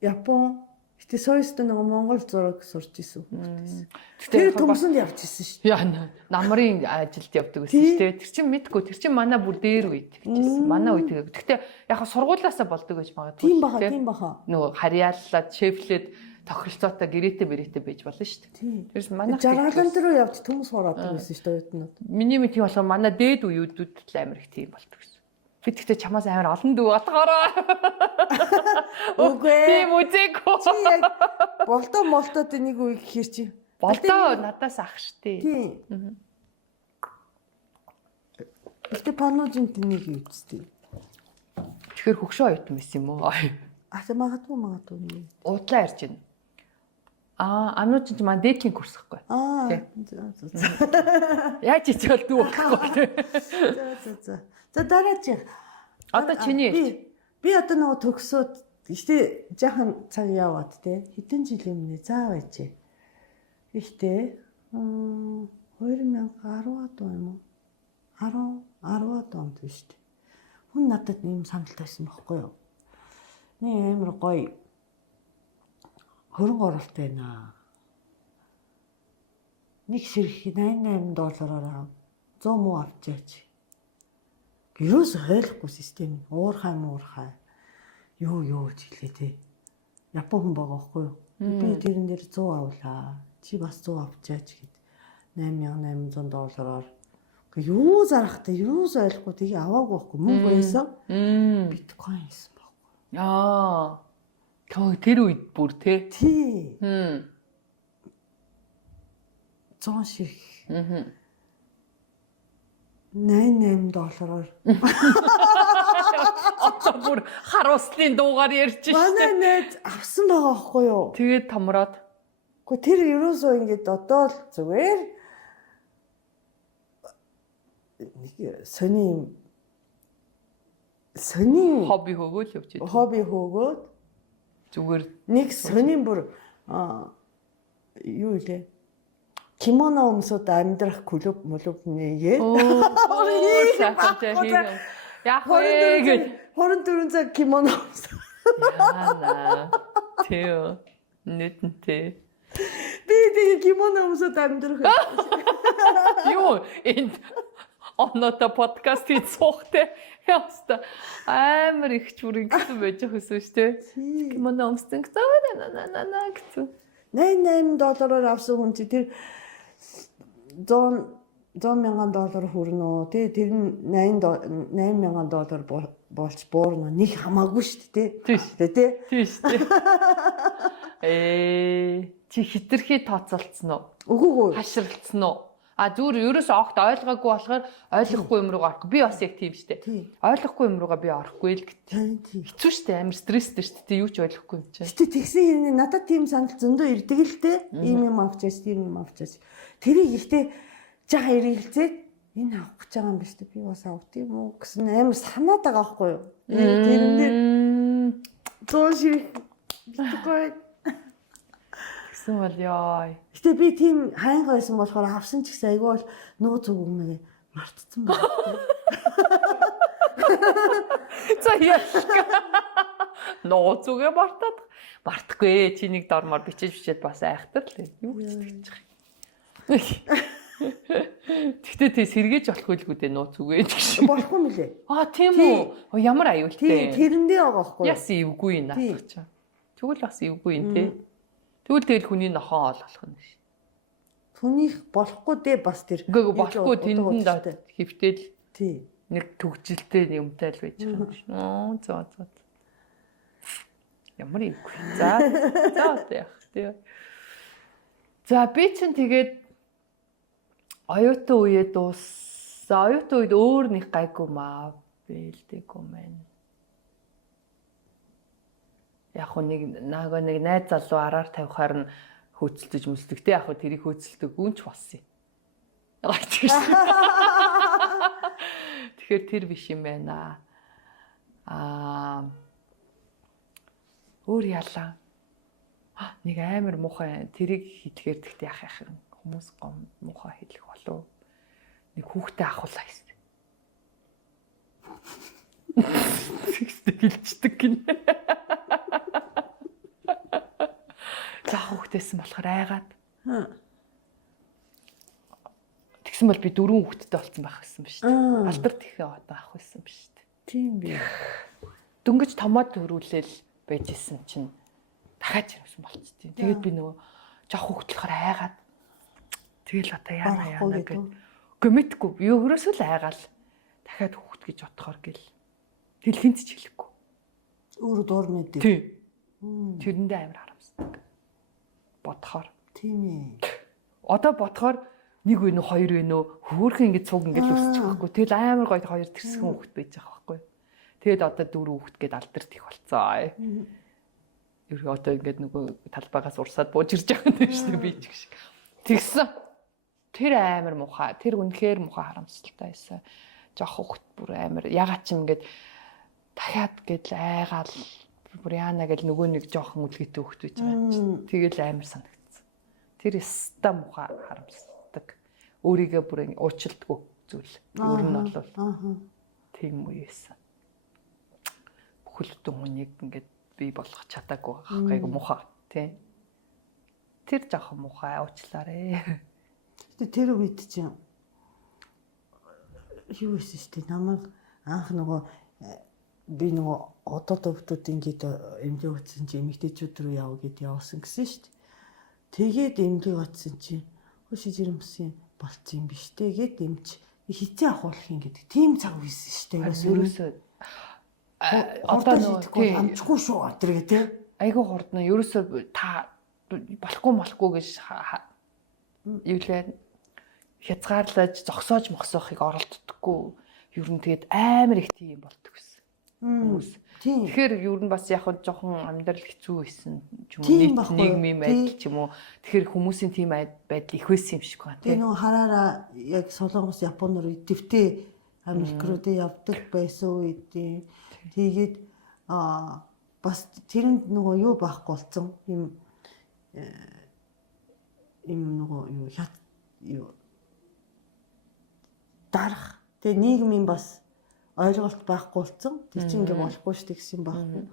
Япон. Гэтэ сойстой нэг Монгол зураг сурч исэн хүмүүс. Тэр төмсөнд явж исэн шүү. Яа намрын ажилд явдаг байсан шүү дээ. Тэр чинь мэдгүй. Тэр чинь манай бүр дээр үед тэгчихсэн. Манай үед тэг. Гэхдээ яг сургуулаасаа болдог гэж магадгүй. Тийм баха. Нөгөө харьяаллаад шефлээд тохиролцоотой гэрээтэй байж болно шүү дээ. Тэрс манай жаргалан руу явж төмс хураадаг байсан шүү дээ оюутнууд. Миний мэд тийм болохоор манай дээд үеүүдүүд л амар их тийм болдог гэсэн. Би тэгтээ чамаас амар олон дүү батгаараа. Үгүй. Тийм үзээгүй. Чи яг болтоод нэг үе гэхэр чи. Болтоо надаас ах штэ. Тийм. Гэтэ паножинт нэг юм үстэй. Тэгэхээр хөгшөө оюутан байсан юм уу? Магадгүй нэг. Удлаа ярьж байна. Анууч ч маань дээдлийн курс гэхгүй. Яаж ичээл дүү гэхгүй. За дараач. Одоо чиний би одоо нөгөө төгсөөд ихтэй жаахан цаг яваад те хэдэн жилийн өмнө заа байжээ. Ихтэй 2010 он юм уу? 10 онд биш те. Хүн надад ийм санал тавьсан байхгүй юу? Нэг амар гоё хөрөнгө оруулалт байна. Нэг сэрх $88-аар 100 муу авчаач. Юус ойлгохгүй систем. Уурхай. Юу ч хэлээ те. Япон хүн байгаа байхгүй юу? Би тэрэн дээр 100 авлаа. Чи бас 100 авчаач гэд. $8800-аар. Юу зарахтай юус ойлгохгүй тийг аваагүй байхгүй. Мөнгө байсан. Биткойн хийсэн байхгүй. Тэр үед бүр те. Тий. 100 ширх. $88-аар. Одоо бүр харуулслын дуугаар ярьж штэ. Манай найз авсан байгаа байхгүй юу? Тэгээд томроод. Гэхдээ тэр ерөөсөө ингэж одоо л зүгээр нэг сони хобби хөөгөл явж байна. Хобби хөөгөөд зүгээр нэг сонин бүр юу илээ? Кимоно өмсөд амьдрах клуб нэгээ. Яг хөөе. 24 цаг кимоно өмсөв. Яна. Тэo. Нэтэнтэй. Би тэгээ кимоно өмсөд амьдрах. Юу энд оноотой подкаст хийж суухтай. Яста амар их чүрэн гэсэн байж höсөн шүү дээ. Кимоно өмсөн гэсэн гэсэн. $88 авсан хүн чи тэр $100,000 хүрнэ. Тэгээ тэр $8,000 болж буурна. Нэг хамаагүй шүү дээ. Тийм шүү дээ. Чи хитрхи тооцоолцсон уу? Үгүй. Хашралцсан уу? Зүгээр ерөөсөө огт ойлгоогүй болохоор ойлгохгүй юм руугаа орохгүй. Би бас яг тийм шүү дээ. Ойлгохгүй юм руугаа би орохгүй л гэдэг. Хэцүү шүү дээ. Амар стресстэй шүү дээ. Юу ч ойлгохгүй юм чинь. Гэтэ тэгсэн хэрнээ надад тийм санал зөндөө ирдэг л дээ. Ийм юм авчаач, тийм юм авчаач. Тэрийг ихтэй жаахан эргэлзээд энэ авах гэж байгаа юм биш үү? Би бас авт юм уу гэсэн амар санаад байгаа байхгүй юу? Тэрэн дээр 100 ширхэг биткойн гэсэн бол ёо. Гэтэ би тийм хайнга байсан болохоор авсан ч гэсэн айгүй бол нууц өгмөг мартцсан байна. За яа. Нууц үгээ мартахгүй. Чи нэг дормоор бичээд бас айхтар л юу гэж тэгчих. Тэгтээ тий сэргээж болохгүй л гүдээ нууц үгээ гэж. Болохгүй юм лээ. Тийм үү. Ямар аюултай. Тэрэндээ байгаа байхгүй юу? Яс эвгүй наах чаа. Тэгвэл бас эвгүй юм тий. Тэгэл хүний нохоо ол болох юм шин. Түүнийх болохгүй дээ бас тэр. Үгүй болохгүй тэндэн хөвтөл. Тий. Нэг төгжилтэй юмтай л байж байгаа юм шин. За. Ямар эвгүй. За яах тий. За би чинь тэгээд оюутан үеэ За оюутан үед өөр нэг гайгүй маа бэлдэггүй мэн. Яг нэг найз залуу араар тавихаар нь хөөцөлдөж мөсдөг те яг тэрийг хөөцөлдөг гүнч болсон юм. Тэгэхээр тэр биш юм байна. Өөр ялаа. Нэг амар муухай тэрийг хийлгээр тэгт яах юм хүмүүс гом муухай хэлэх болов. Нэг хүүхдээ ахуулаа гэсэн. Тэгсдэг хэлждэг гин. За хүүхдээсэн болохоор айгаад. Тэгсэн бол би 4 хүүхэдтэй болсон байх гэсэн ба шүү дээ. Алдар тэхээ одоо ах байсан ба шүү дээ. Тийм би. Дөнгөж томоод төрүүлээл байжсэн чинь дахиад ирсэн болчихсон. Тэгээд би нөгөө жоох хүүхдлөхөр айгаад тэгэл одоо яана гэж гомитгүй. Ерөөсөө л айгаал дахиад хүүхд гэж бодохоор гэл. Тэгэл хинт ч хэлэхгүй. Өөрөө дуур мэдээ. Тийм. Тэрэндээ амар харамсдаг. Бодохоор. Тийм ээ. Одоо бодохоор нэг вэ нөө хоёр вэ нөө хөөхөн ингэ цуг ингэ өсчих байхгүй. Тэгэл амар гоё хоёр тэрсгэн хүүхэд байж байгаа байхгүй. Тэгэд одоо 4 хүүхэд гээд алдарт их болцоо. Ер нь одоо ингэ нөгөө талбайгаас урсаад бууж ирж байгаа юм шүү дээ би ч гэх шиг. Тэгсэн. Тэр амар муухай. Тэр үнэхээр муухай харамсалтай байсан. Жох хүүхэд бүр амар ягаад ч юм ингэ дахиад гээд айгаал бүр яана гэж нөгөө нэг жоохон үлгээтэй хүүхэд байж байгаа юм чинь. Тэгэл амар санагдсан. Тэр өста муухай харамсалтай. Өөрийгөө бүр уучлалтгүй зүйл. Ер нь бол тийм үе байсан. Бүхэл хүмүүнийг ингээд бий болгох чадаагүй гайгүй муухай тий. Тэр жоохон муухай уучлаарэ. Гэтэ тэр үед чинь юу байсан шүү дээ. Намайг анх нөгөө би нөгөө одоо төвтүүд ингээд эмнэлэг утсан чи эмэгтэйчүүд рүү яв гэд явуулсан гэсэн шүү дээ. Тэгээд эмнэлэг утсан чи хөөш жирэмсэн болцсон юм биш тэгээд эмч хитээ ахуулах юм гэдэг. Тийм цаг үйсэн шүү дээ. Ерөөсөө одоо нөгөө амжихгүй шүү өдргээ тий. Айгуу хурдна. Ерөөсөө та болохгүй гэж юу лээ хязгаарлаж зогсоож мохсоохыг оролддоггүй. Ер нь тэгээд амар их тийм болдог гэсэн хүмүүс. Тэгэхээр ер нь бас яг жоохон амьдрал хэцүү байсан ч юм уу нийгмийн байдал ч юм уу. Тэгэхээр хүмүүсийн тийм байдал их байсан юм шиг байна тийм. Тэгээ нөгөө хараараа яг Солонгос Япон руу дэвтээ Америк руу тэ явдаг байсан үед тэгээд бас тэрэнд нөгөө юу байхгүй болсон юм нөгөө юу дарах тэгээ нийгмийн бас ойлголт байхгүй болсон. Тэр чинь ингээ болохгүй шүү дээ гэсэн байхгүй.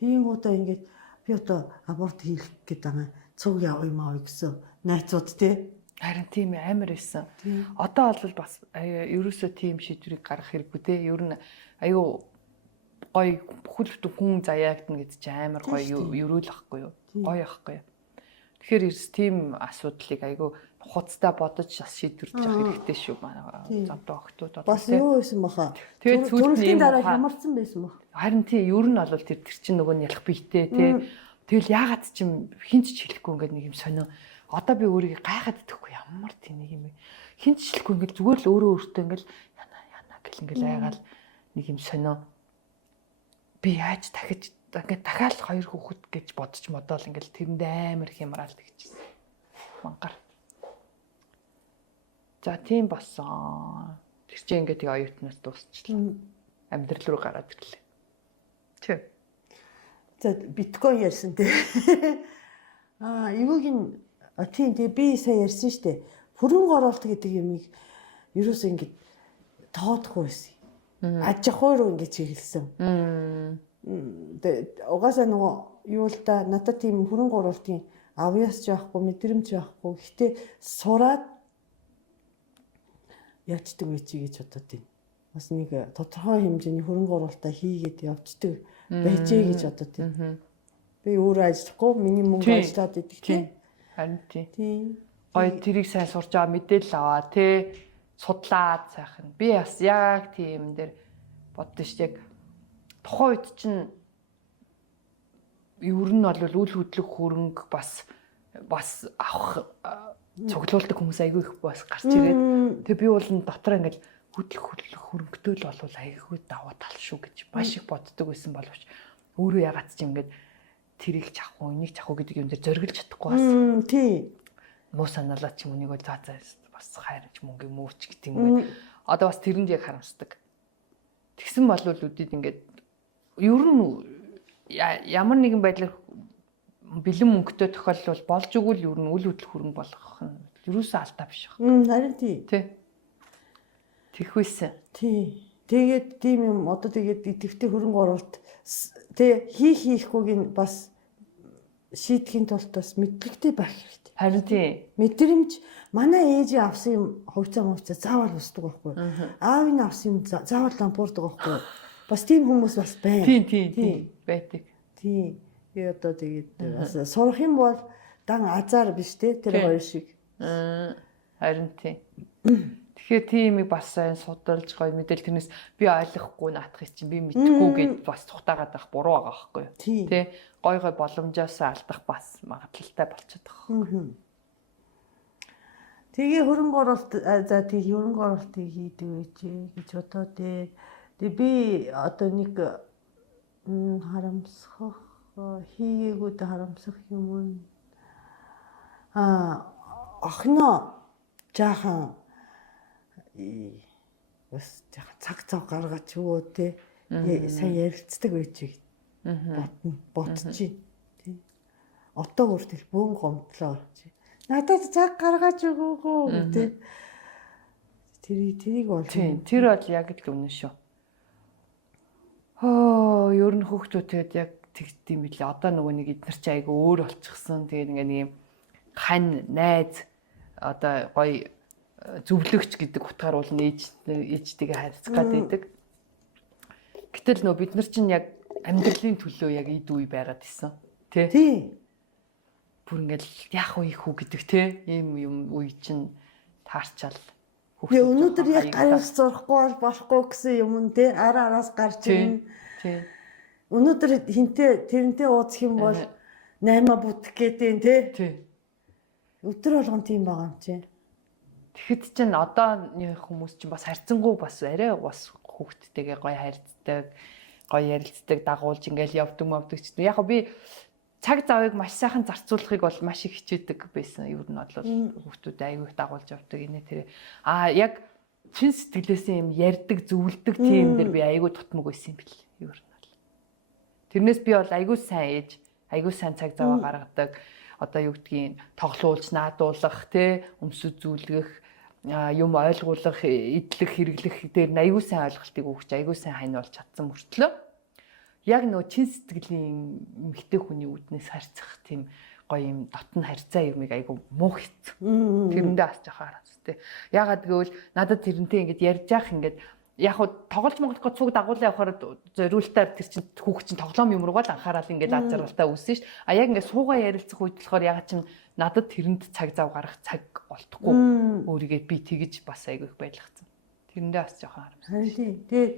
Тийм удаа ингээд би одоо аборт хийх гээд байгаа цуг яв юм аа гэсэн найзууд тий. Харин тийм амар байсан. Одоо бол бас ерөөсөө тийм шийдвэрийг гаргах хэрэггүй тий. Ер нь аюу гоё бүхэл хүн заяагдана гэдэг чинь амар гоё ерөөл ахгүй юу? Гоё ахгүй юу? Тэгэхээр ерөөс тийм асуудлыг аюу хуцтай бодож бас шийдвэрлэж авах хэрэгтэй шүү манай зодоо охтууд одоо. Бас юу байсан баха. Тэгээд сүүлдээ дараа хямарсан байсан баг. Харин тий ер нь бол тэр чинь нөгөө нь ялах бийтэй тий. Тэгэл яагаад ч юм хинч ч хэлэхгүй ингээд нэг юм сонио. Одоо би өөрийгөө гайхаад идэхгүй ямар тийм нэг юм. Хинч ч хэлэхгүй ингээд зүгээр л өөрөө өөртөө ингээд яна гэл ингээд айгаал нэг юм сонио. Би яаж дахиж ингээд дахиад 2 хүүхэд гэж бодож модол ингээд тэрэнд амар хямраал тэгчихсэн. Мангар. За тийм болсон. Тэр чинь ингээд оюутнаас дуусчлаа. Амьдрал руу гараад ирлээ. Чи. За биткойн ярьсан тий. Юугийн тийм тий би сая ярьсан шүү дээ. Хөрөнгө оруулалт гэдэг юмыг ерөөсөө ингээд тоодохгүй байсан. Аж ахуй руу ингээд чиглэсэн. Угаасаа нөгөө юу л да надад тийм хөрөнгө оруулалтын авьяас ч байхгүй мэдрэмж байхгүй. Гэхдээ сураад явцдаг байчи гэж бодод тийм. Бас нэг тодорхой хэмжээний хөрөнгө оруулалтаа хийгээд явцдаг байжээ гэж бодод тийм. Би өөрөө ажиллахгүй миний мөнгө ажиллаад идэх тийм. Харин тийм. Гоё тэрийг сайн сурч байгаа мэдээлэл аваа тий. Судлаад сайхан. Би бас яг тийм дээр боддоо шүү дээ. Тухайн үед чинь ер нь бол үйл хөдлөх хөрөнгө бас авах цуглуулдаг хүмүүс айгүй их бас гарч ирээд. Тэгээ би бол дотор ингээд хөдөлгөх хөрөнгөтэй л болвол айгүй даваа тал шүү гэж маш их боддог байсан боловч өөрөө ягаад ч ингээд тэрийг чахуу, энийг чахуу гэдэг юм дээр зориглож чадахгүй бас. Тий. Муу санаалаа ч юм унийг бол бас хайрч мөнгө мууч гэдэг юм гээд одоо бас тэрэнд яг харамсдаг. Тэгсэн болвол үдид ингээд ер нь ямар нэгэн байдлаар бэлэн мөнгөтэй тохиолдол болж игэл ер нь үл хөдлөх хөрөнгө болгох нь ерөөсөө алдаа биш байна. Харин тий. Тэгхвэсэн. Тий. Тэгээд тийм юм одоо тэгээд идэвхтэй хөрөнгө оруулалт тэг хийхгүйг бас шийдэхийн тулд бас мэдлэгтэй байх хэрэгтэй. Харин тий. Мэдрэмж манай ээжийн авсан юм хувьцаа заавал устдаг байхгүй. Аав нь авсан юм заавал лампуурдаг байхгүй. Бас тийм хүмүүс бас байна. Тий. Байдаг. Тий. Би одоо тэгээд бас сурах юм бол дан азар биш те тэр хоёр шиг. Харин тий. Тэгэхээр тиймийг бас сайн судалж гоё мэдээл тэрнээс би ойлгохгүй наатах чинь би мэдэхгүй гэд бас тухтаагаад байх буруу байгаа байхгүй юу. Тэ гой боломжоос алдах бас магадлалтай болчиход байгаа. Тэгээ хөрөнгө оруулалт тэгээ хөрөнгө оруулалтыг хийдэг байж гэж бодоо дээ. Тэгээ би одоо нэг харамсах хийгээгүүд харамсах юм. Охиноо жаахан бас цаг цав гаргаж өгөө те сайн ярилцдаг байж бодчих тий. Одоо хүртэл бөөн гомдлоо чи. Надад цаг гаргаж өгөөгөө гэдэг. Тэрийг бол тэр бол яг л үнэн шүү. Ер нь хүүхдүүдэд яг тэгдэм билээ. Одоо нөгөө нэг эднэр чи айгу өөр болчихсон. Тэгээд ингээ нэг юм хань найз одоо гоё зөвлөгч гэдэг утгаар бол ээжтэйгээ харьцах гэдэг. Гэтэл нөө бид нар чинь яг амьдралын төлөө яг эд үе байгаад исэн. Тий. Бүр ингээл яах вэ хүү гэдэг те. Ийм юм үе чинь таарчаал. Би өнөөдөр яг гараас зурхгүй болохгүй гэсэн юм те. Араас гарч ирнэ. Тий. Өнөөдөр тэрнтэй ууцх юм бол 8 бүтэх гэдэг те. Тий. Өдөр болгон тийм байгаа юм чи. Тэгэхэд чинь одооны хүмүүс чинь бас харьцангуй бас арай бас хүүхдтэйгээ гоё харьцдаг, гоё ярилцдаг, дагуулж ингээл явдаг ч гэдэг. Яг би цаг завыг маш сайхан зарцуулахыг бол маш их хичээдэг байсан. Ер нь бол хүүхдүүдэд аягүй их дагуулж явдаг инээ тэр. Яг чин сэтгэлээсээ юм ярьдаг, зөвлөдөг тийм дээр би аягүй тутмаг байсан юм бэл. Ер нь бол. Тэрнээс би бол аягүй сайн ээж, аягүй сайн цаг заваа гаргадаг. Одоо юу гэдгийг тоглуулж, наадуулах, өмсөж зүйлгэх, юм ойлгуулах, идэлэх, хэрэглэх дээр аягүй сайн ойлголтыг өгч, аягүй сайн хань болж чадсан мөртлөө яг нөө чин сэтгэлийн эмэгтэй хүний үднээс харьцах тийм гоё юм дотн харьцаа юмыг аягүй муух хэцүү. Тэрэндээ бас жоохон харамстай. Ягаад гэвэл надад тэрнтэй ингэж ярьж яах ингэж яг хуу тоглож монголгоо цуг дагуулсан явахаар зориултаар тэр чин хүүхд чин тоглоом юм руугаа л анхаарал ингээд аз жаргалтай үүсэн ш. Яг ингээд суугаа ярилцах үед болохоор яг чин надад тэрэнд цаг зав гарах цаг олдохгүй. Өөрийгөө би тэгж бас айгүй их байлгацсан. Тэрэндээ бас жоохон харамсалтай. Тэгээ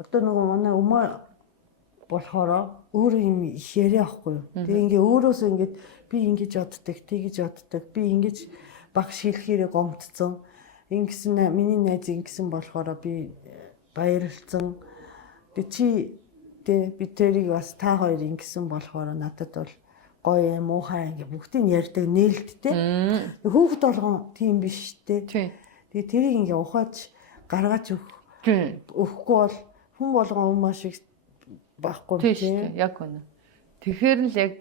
одоо нөгөө манай өмөө болохоор өөр юм их яриа ахгүй юу. Тэгээ ингээ өөрөөсөө ингээд би ингэж боддог, тэгж боддог, би ингэж багш хэлэхээрээ гомдсон. Ингэсэн миний найз ингэсэн болохоор би баярлцсан. Би тэрийг бас та хоёр ингэсэн болохоор надад бол гоё юм уухай ингээ бүгдийг ярьдаг нээлттэй. Хүүхэд болгон тийм биш те. Тэгээ тэрийг ингээ ухаач гаргаж өгөхгүй бол хүн болгон маш их байхгүй тийм яг үнэ. Тэгэхээр л яг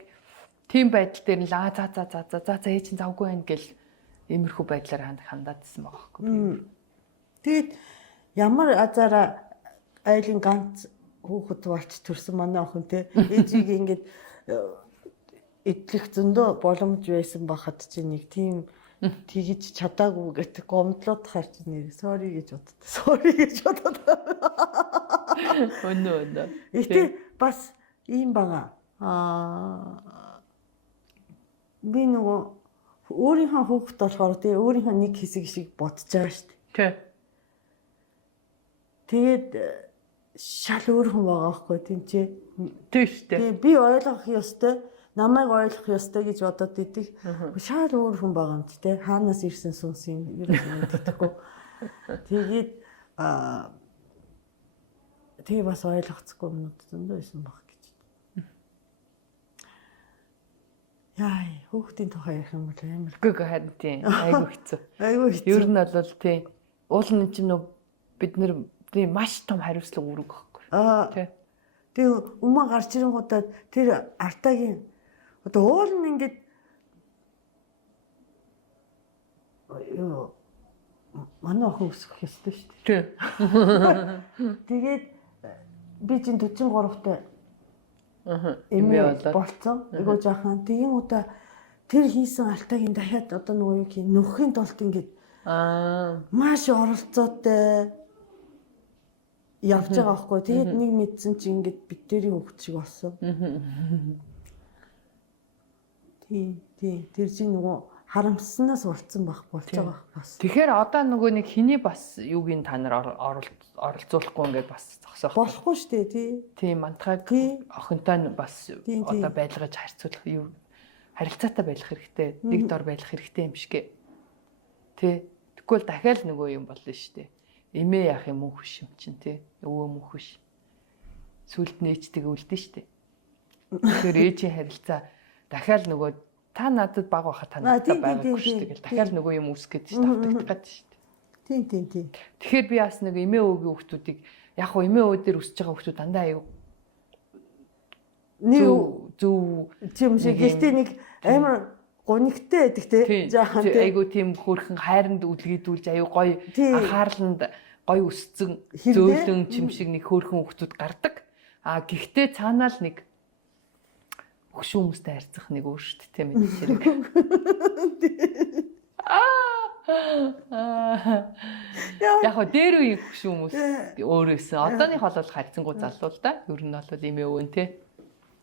тийм байдал дээр л за ээж чинь завгүй байх гэл иймэрхүү байдлаар хандаадсэн байгаа байхгүй. Тэгээд ямар азаараа айлын ганц хүүхэд болч төрсөн манай охин те ээжийг ингээд идлэх зөндөө боломж байсан бахад чи нэг тийм тэгж чадаагүй гэдэг гомдлоод харч нэр sorry гэж боддог. Өнөө. Гэтэ бас ийм байгаа. Би нөгөө өөрийнхөө хүүхэд болохоор тэгээ өөрийнхөө нэг хэсэг шиг бодож байгаа шүү дээ. Тэгээд шал өөр хүн байгаа байхгүй тийм ч. Тийм шүү дээ. Тэгээ би ойлгох ёстой, намайг ойлгох ёстой гэж бодоод идэг. Шал өөр хүн байгаа юм тий. Хаанаас ирсэн сүнс юм юу гэхгүй. Тэгээд тэгээ бас ойлгоцгүй юмнууд зөндөө байсан баг гэж. Яа, хүүхдийн тухай ярих юм бол амар. Үгүй харин тийм айгүй хэцүү. Айгүй хэцүү. Ер нь бол тийм уул нь чинь бид нэр тийм маш том хариуцлага үүрэг байхгүй. Тий. Тэгээ өмнө гарч ирэнгуудаа тэр артагийн одоо уул нь ингээд манай охин өсөх ёстой шүү дээ. Тэгээд би чинь 43-тай эмээ болцсон. Айгуу жаахан. Тийм удаа тэр хийсэн алтагийн дахиад одоо нөгөө юу гэх нөхөхийн тулд ингээд маш оролцоотой явж байгаа байхгүй. Тэгээд нэг мэдсэн чи ингээд битэрийн хөвгт шиг болсон. Тийм. Тэр чинь нөгөө харамсснаас болцсон болж байгаа бас. Тэгэхээр одоо нөгөө нэг хиний бас юугийн та нар оролцуулахгүй ингээд бас зогсоох болохгүй шүү дээ тий. Тийм мантахаг охинтой нь бас одоо байлгаж харьцуулах юу харилцаатай байх хэрэгтэй. Нэг дор байх хэрэгтэй юм шигэ. Тий. Тэгвэл дахиад нөгөө юм болно шүү дээ. Эмээ яах юм уу хүш юм чинь тий. Өвөө мөх хүш. Сүлд нээчдэг үлдэн шүү дээ. Тэгэхээр ээжийн харилцаа дахиад нөгөө та надад баг байхад та надад байгаагүй шүү дээ. Дахиад нөгөө юм үүсгэж шүү дээ. Давтагдах гэдэг шүү дээ. Тийм. Тэгэхээр би бас нэг эмээ өвгийн хүүхдүүдийг яг хөө эмээ өвөө дээр өсөж байгаа хүүхдүүд дандаа аюу зөв тийм шиг гэхдээ нэг амар гонигтай байдаг те. Жаахан те. Айгу тийм хөөрхөн хайранд үлгэдүүлж аюу гоё анхаарланд гоё өсцөн зөөлөн чим шиг нэг хөөрхөн хүүхдүүд гардаг. А гэхдээ цаанаа л нэг хөшөө хүмүүстэй харьцах нэг өөр шүү дээ тийм ээ хэрэг. Яг хоо дээр үеийн хөшөө хүмүүс өөрөөсөө одооных бол харьцангуй залуу л да. Ер нь бол эмээ өвөн те.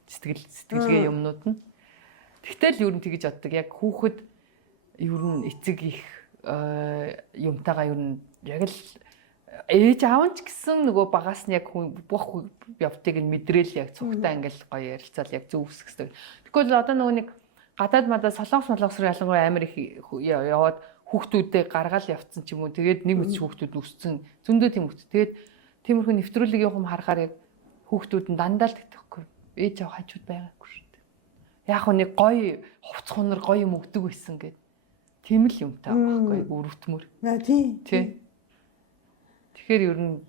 Сэтгэлгээ юмнууд нь. Тэгтэл ер нь тэгэж боддог. Яг хүүхэд ер нь эцэг их юмтайгаа ер нь яг л ээж аав ч гэсэн нөгөө багаас нь яг бүх явдгийг нь мэдрээл яг цугтаа ингээл гоё ярилцаал яг зөв үсгэдэг. Тэгвэл одоо нөгөө нэг гадаад мадаа солонгос руу ялангуяа амар их яваад хүүхдүүдээ гаргаал явцсан ч юм уу. Тэгээд нэг мэт хүүхдүүд өссөн. Зөндөө тийм хүүхд. Тэгээд тиймэрхүү нэвтрүүлэг юм харахаар яг хүүхдүүд нь дандаа л тэгдэхгүй. Ээж аав хажууд байгаагүй шүү дээ. Яг хөө нэг гоё хувц хунар гоё юм өгдөг байсан гэд. Тийм л юмтай байхгүй өрөвтмөр. Тий. Тэгэхээр ер нь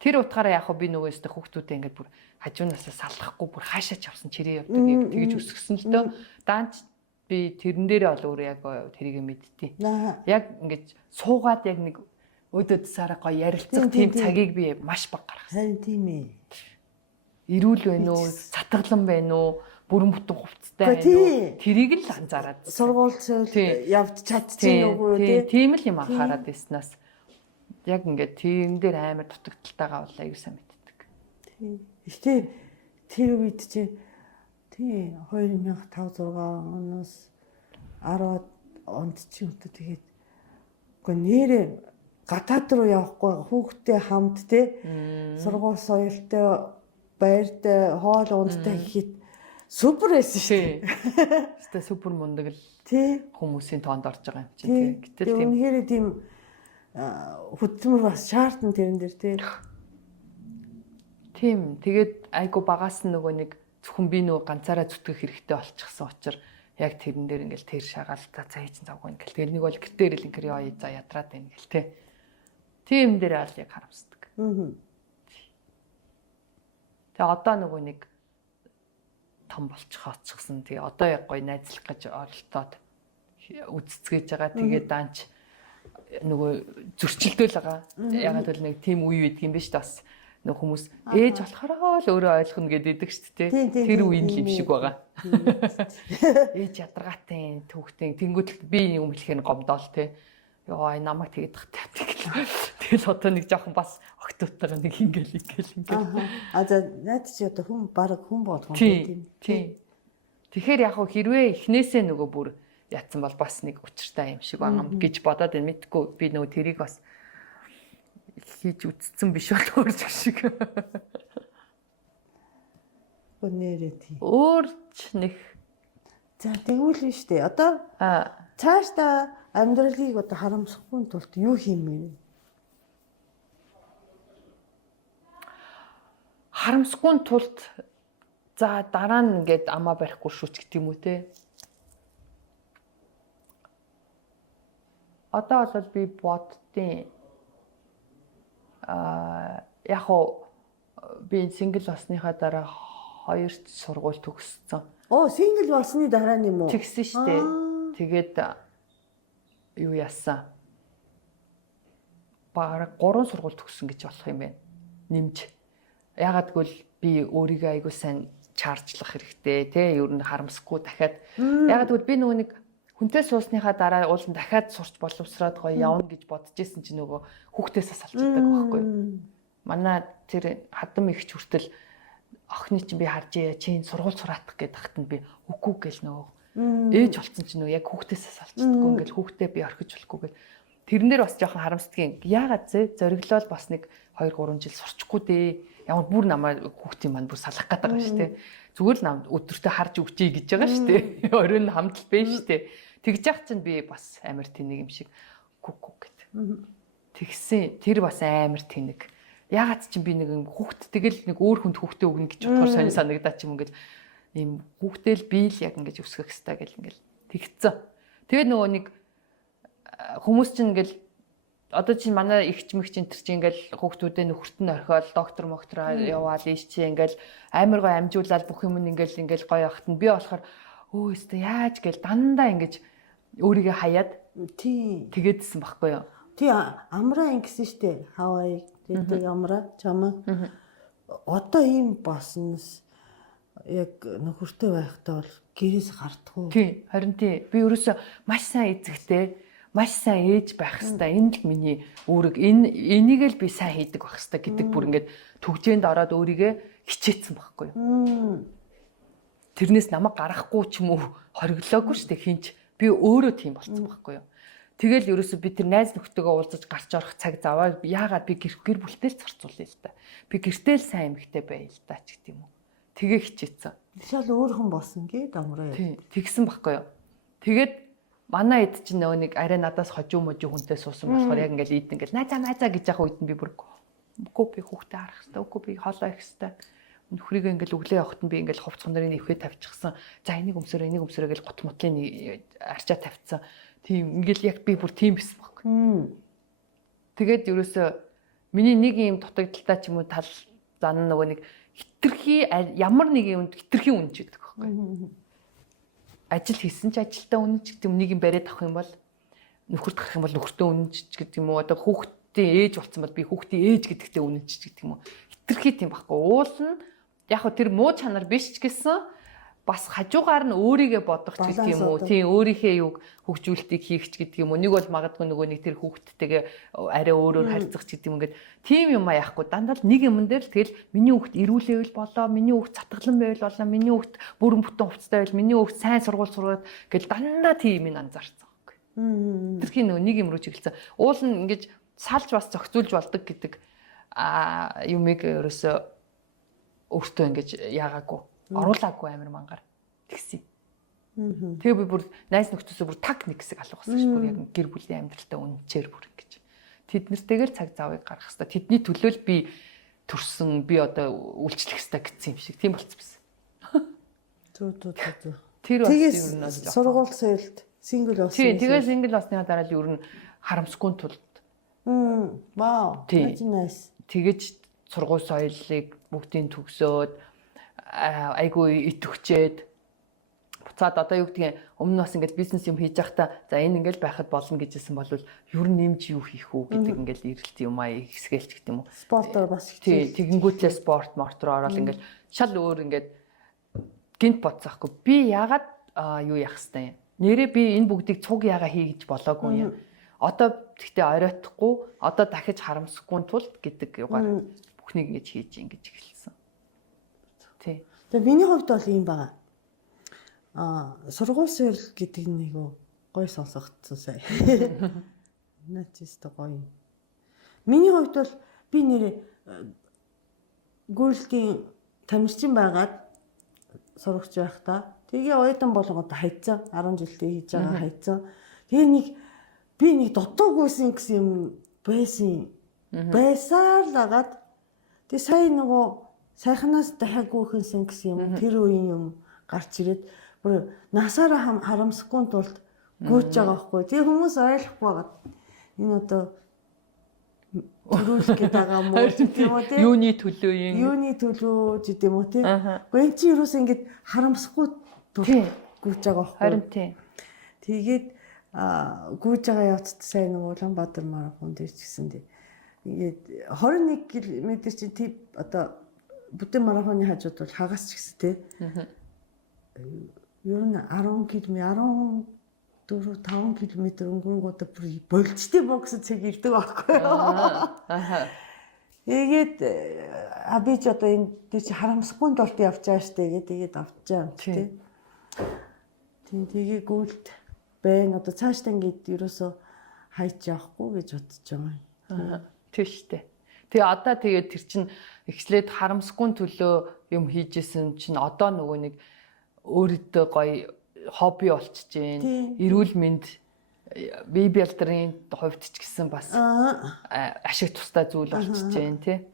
тэр утгаараа яг би нөгөө өстө хүүхдүүдээ ингээд бүр хажуунаасаа салахгүй бүр хаашаа ч авсан чирээ явдаг яг тэгж өсгсөн л дөө. Даанч би тэрэн дээрээ бол өөрөө яг тэрийг мэдтий. Яг ингээд суугаад яг нэг өдөөд сараа гоё ярилцах тийм цагийг би маш баг гаргасан. Харин тийм ээ. Ирүүл байна уу, сатгалан байна уу, бүрэн бүтэн хувцастай байна уу? Тэрийг л анзаараад. Сургууль явж чадчихсан уу тийм л юм анхаарад байснаас яг ингээд тийм дээр амар дутагдaltaйгаа бол аягүй сайн мэддэг. Тийм. Гэтэ тэр үед чи тий 2005 6 оноос 10 онд чи өтө тэгээд үгүй нэрээ гадаад руу явахгүй хүүхдтэй хамт тий сургууль соёлтой байртай хоол ундтай гэхэд супер байсан шүү дээ. Тэ супер мундаг л тий хүмүүсийн тоонд орж байгаа юм чинь тий. Гэтэл тийм үнэхээр тийм хөдөлмөр бас шаардсан тэрэн дээр тий. Тийм. Тэгээд айгу багаас нь нөгөө нэг зөвхөн би нөгөө ганцаараа зүтгэх хэрэгтэй болчихсон учраас яг тэрэн дээр ингээл тэр шагаал за хийж завгүй ингээл тэгэл нэг бол гэртээр л ингээл яа за ядраад байна гэл тий. Тийм дээр аль яг харамсдаг. Тэгээ одоо нөгөө нэг том болчихсон. Тэгээ одоо яг гоё найзлах гэж оролдоод үцэцгээж байгаа. Тэгээ даанч нөгөө зөрчилдөөл байгаа. Ягаад гэвэл нэг тийм үе үйдэг юм биш үү бас нэг хүмүүс ээж болохороо л өөрөө ойлгоно гэдэг шүү дээ. Тэр үеийн л юм шиг байгаа. Ээж ядаргаатай төвхтэй. Тэнгүүд би юм хэлэхээр гомдоол те. Йоо намайг тэгээд тахтай. Тэгэл одоо нэг жоохон бас октоотойгоо нэг ингээл. А за найд чи одоо хүн баг хүн болгоно тийм. Тэгэхээр яг хэрвээ эхнээсээ нөгөө бүр ятсан бол бас нэг учиртай юм шиг байгаа юм гэж бодоод байна. Мэдгүй би нөгөө тэрийг бас хийж үтцсэн биш бол өөр шиг. Өнөөрөө тийм. Өөрч нэг. За тэгвэл нь штэ. Одоо цааш та амьдралыг одоо харамсахгүй тулд юу хиймээр вэ? харамсгүй тулд за дараа нь ингээд амаа барихгүй шүү ч гэдэг юм уу те. Одоо бол би боддیں۔ Яг уу би сингл болсныхаа дараа 2 сургууль төгссөн. Сингл болсны дараа юм уу? Тэгсэн штэ. Тэгээд юу яасан? Бараг 3 сургууль төгссөн гэж болох юм байна. Нэмж. Ягаад гэвэл би өөрийгөө айгуу сайн чаржлах хэрэгтэй тий. Ер нь харамсахгүй дахиад. Ягаад гэвэл би нөгөө нэг хүнтэй суусныхаа дараа уулын дахиад сурч боловсроод гоё явна гэж бодож исэн чинь нөгөө хүүхдээсээ салчдаг байхгүй юу? Манай тэр хадам ихч хүртэл охины чинь би харж яа чинь сургууль сураатах гэдэг хатанд би үгүй гэл нөгөө ээж болсон чинь нөгөө яг хүүхдээсээ салчдаггүй ингээл хүүхдээ би орхиж болохгүй гэл тэрэн дээр бас жоохон харамсдгийн яагаад зэ зориглол бас нэг 2 3 жил сурчгүй дээ ямар бүр намайг хүүхдийн манд бүр салах гэдэг байгаа шүү дээ зүгээр л нам өдөртөө харж өгчий гэж байгаа шүү дээ оройн хамтал бэ шүү дээ тэгж яах чинь би бас амар тэнэг юм шиг гүг гэд тэгсэн тэр бас амар тэнэг ягаад ч би нэг хүүхд тэгэл нэг өөр хүнд хүүхдээ өгнө гэж бодохоор сонир санагдаа ч юм ингээл ийм хүүхдэл би л яг ингэж өсгөх хэрэгтэй гэл ингээл тэгцэн. Тэгээд нөгөө нэг хүмүүс чинь ингээл одоо чинь манай ихч мэгч энэ төр чинь ингээл хүүхдүүдээ нөхөрт нь орхиол доктор моктороо яваал ийш чи ингээл амар гой амжуулаад бүх юм ингээл гоё ахт нь би болохоор өөстө яаж гэл дандаа ингэж өөрийгөө хаяад тэгээдсэн байхгүй юу. Тий амраа ингэсэн штэ хаваа тэгээд амраа чамаа одоо ийм боснос яг нөхөртэй байхдаа бол гэрээс гардаггүй. Тий харин тий би ерөөсөө маш сайн эзэгтэй маш сайн ээж байх хэвээр энэ л миний үүрэг энийг л би сайн хийдэг байх хэвээр гэдэг бүр ингээд төгжээнд ороод өөрийгөө хичээсэн байхгүй юу. Тэрнээс намайг гаргахгүй ч юм уу хориглоогүй шүү дээ хинч би өөрөө тийм болцсон байхгүй юу. Тэгэл ерөөсөө би тэр найз нөхдөдөө уулзаж гарч орох цаг заваа яагаад би гэр бүлтэй л зарцуулъя л та. Би гэртэл сайн эмэгтэй байя л та ч гэдэг юм уу. Тэгээ хичээсэн. Тэшэл өөрхөн болсон гээд амраа. Тийм тэгсэн байхгүй юу. Тэгээд манай эд чинь нөгөө нэг арай надаас хожуу можуу хүнтэй суусан болохоор яг ингээл ийд ингээл найзаа гэж яхаа үед нь би бүр үгүй би хүүхдээ харах хэрэгтэй. Үгүй би хоолоо их хэрэгтэй. Нөхрийгөө ингээл өглөө явахт нь би ингээл хувцсан нарын ивхээ тавьчихсан. За энийг өмсөрөө гэж гот мотлын арчаа тавьчихсан. Тийм ингээл яг би бүр тийм байсан байхгүй. Тэгээд ерөөсөө миний нэг юм дутагдaltaа ч юм уу тал зан нөгөө нэг хитрхи ямар нэг юмд хитрхи үнэж гэдэг байхгүй. Ажил хийсэн ч ажилдаа үнэж гэдэг юм нэг юм бариад авах юм бол нөхөрт гарах юм бол нөхөртөө үнэж гэдэг юм уу одоо хүүхдийн ээж болсон бол би хүүхдийн ээж гэдэгтээ үнэж гэдэг юм уу хитрхи тийм байхгүй. Уул нь яг хөө тэр муу чанар биш ч гэсэн бас хажуугаар нь өөрийгөө бодох ч гэдэг юм уу тийм өөрийнхөө юг хөгжүүлэлтийг хийх ч гэдэг юм уу нэг бол магадгүй нөгөө нэг тэр хүүхдтэйгээ арай өөрөөр харьцах ч гэдэг юм ингээд тийм юм яахгүй дандаа л нэг юм дээр л тэгэл миний хүүхд ирүүлээвэл болоо миний хүүхд цатгалан байвал болоо миний хүүхд бүрэн бүтэн хувцастай байвал миний хүүхд сайн сургууль сургаад гэл дандаа тийм юм анзаарсан байхгүй. Тэрхийн нөгөө нэг юм руу чиглэлсэн уул нь ингээд салж бас зохицуулж болдог гэдэг юмыг ерөөсөө өөртөө ингэж яагаагүй оруулаагүй амир мангаар тэгсэн. Тэгээ би бүр найз нөхдөсөө бүр тактик хэсэг алгасан ш бүр яг гэр бүлийн амьдралтай үнчээр бүр ингэж. Тэднэртэйгээр цаг завыг гаргах хэрэгтэй. Тэдний төлөө л би төрсөн би одоо үйлчлэх хэрэгтэй гэсэн юм шиг тийм болцсон байсан. Зү. Тэр бас юу нэг сургууль соёлд сингл болсон. Тийм тэгээ сингл болсны дараа л юу н харамсгүй тулд. Вау. Nice. Тэгэж сургууль соёлыг бүгдийг төгсөөд айгүй итгэвчээд буцаад одоо юу гэдгийг өмнө бас ингээд бизнес юм хийж байхдаа за энэ ингээл байхад болно гэжсэн бол ер нь нэмж юу хийх үү гэдэг ингээл эрэлт юм аа ихсгэлч гэдэг юм уу. Спортоор бас тэгэнгүүтлээ спорт мортор ороод ингээл шал өөр ингээд гинт бодсохгүй би яагаад юу яах хэвтэй юм. Нэрээ би энэ бүгдийг цуг яага хий гэж болоогүй юм. Одоо тэгтээ оройтхгүй одоо дахиж харамсахгүй тулд гэдэг югаар бүхнийг ингэж хийж ингэж эхэлсэн. Тий. Тэгээ миний хувьд бол юм байна. Сургууль соёл гэдэг нэг гой сонсогдсон сая. Начист гоё. Миний хувьд бол би нэрээ гүйлтийн тамирчин байгаад сурагч байхдаа тэгээ оюутан болгоод хайцсан 10 жилдээ хийж байгаа хайцсан. Тэгээ би нэг дутуугүйсэн гэсэн юм байсан. Байсаар лагаад тэгээ сая нөгөө сайхнаас дахиагүйхэнсэн гэсэн юм. Тэр үеийн юм гарч ирээд бүр насаараа харамсахгүй тулд гүйж байгаа байхгүй. Тэгээ хүмүүс ойлгохгүй байгаа. Энэ одоо төрүүлэх гээд байгаа мó тийм үү тийм. Юуны төлөө юм? Юуны төлөө гэдэг юм уу тийм. Гэхдээ энэ чинь юус ингэж харамсахгүй тулд гүйж байгаа байхгүй. Харин тийм. Тэгээд гүйж байгаа явцад сайн нэг Улаанбаатар марафон дээр ч гэсэн тийм. Ингээд 21 км чинь тийм одоо бүтээн марафоны хажууд бол хагас ч гэсэн тийм. Ер нь 10 км 14 5 км өнгөрөнгөдөө бүр болжтэй бо гэсэн цаг ирдэг байхгүй юу. Тэгээд би ч одоо энэ тийч харамсахгүй тулд явж байгаа штэ тэгээд авчаа юм тий. Тэгээ гүйлт байна. Одоо цаашдаа ингээд ерөөсөө хайж явахгүй гэж бодож байгаа. Тийм штэ. Тэгээ одоо тэгээд тэр чин эхлээд харамсгүй төлөө юм хийжсэн чинь одоо нөгөө нэг өөрөөдөө гоё хобби болчихж जैन. Эрүүл мэнд бие бэлтрийн хувьд ч гэсэн бас ашиг тустай зүйл болчихж जैन тий.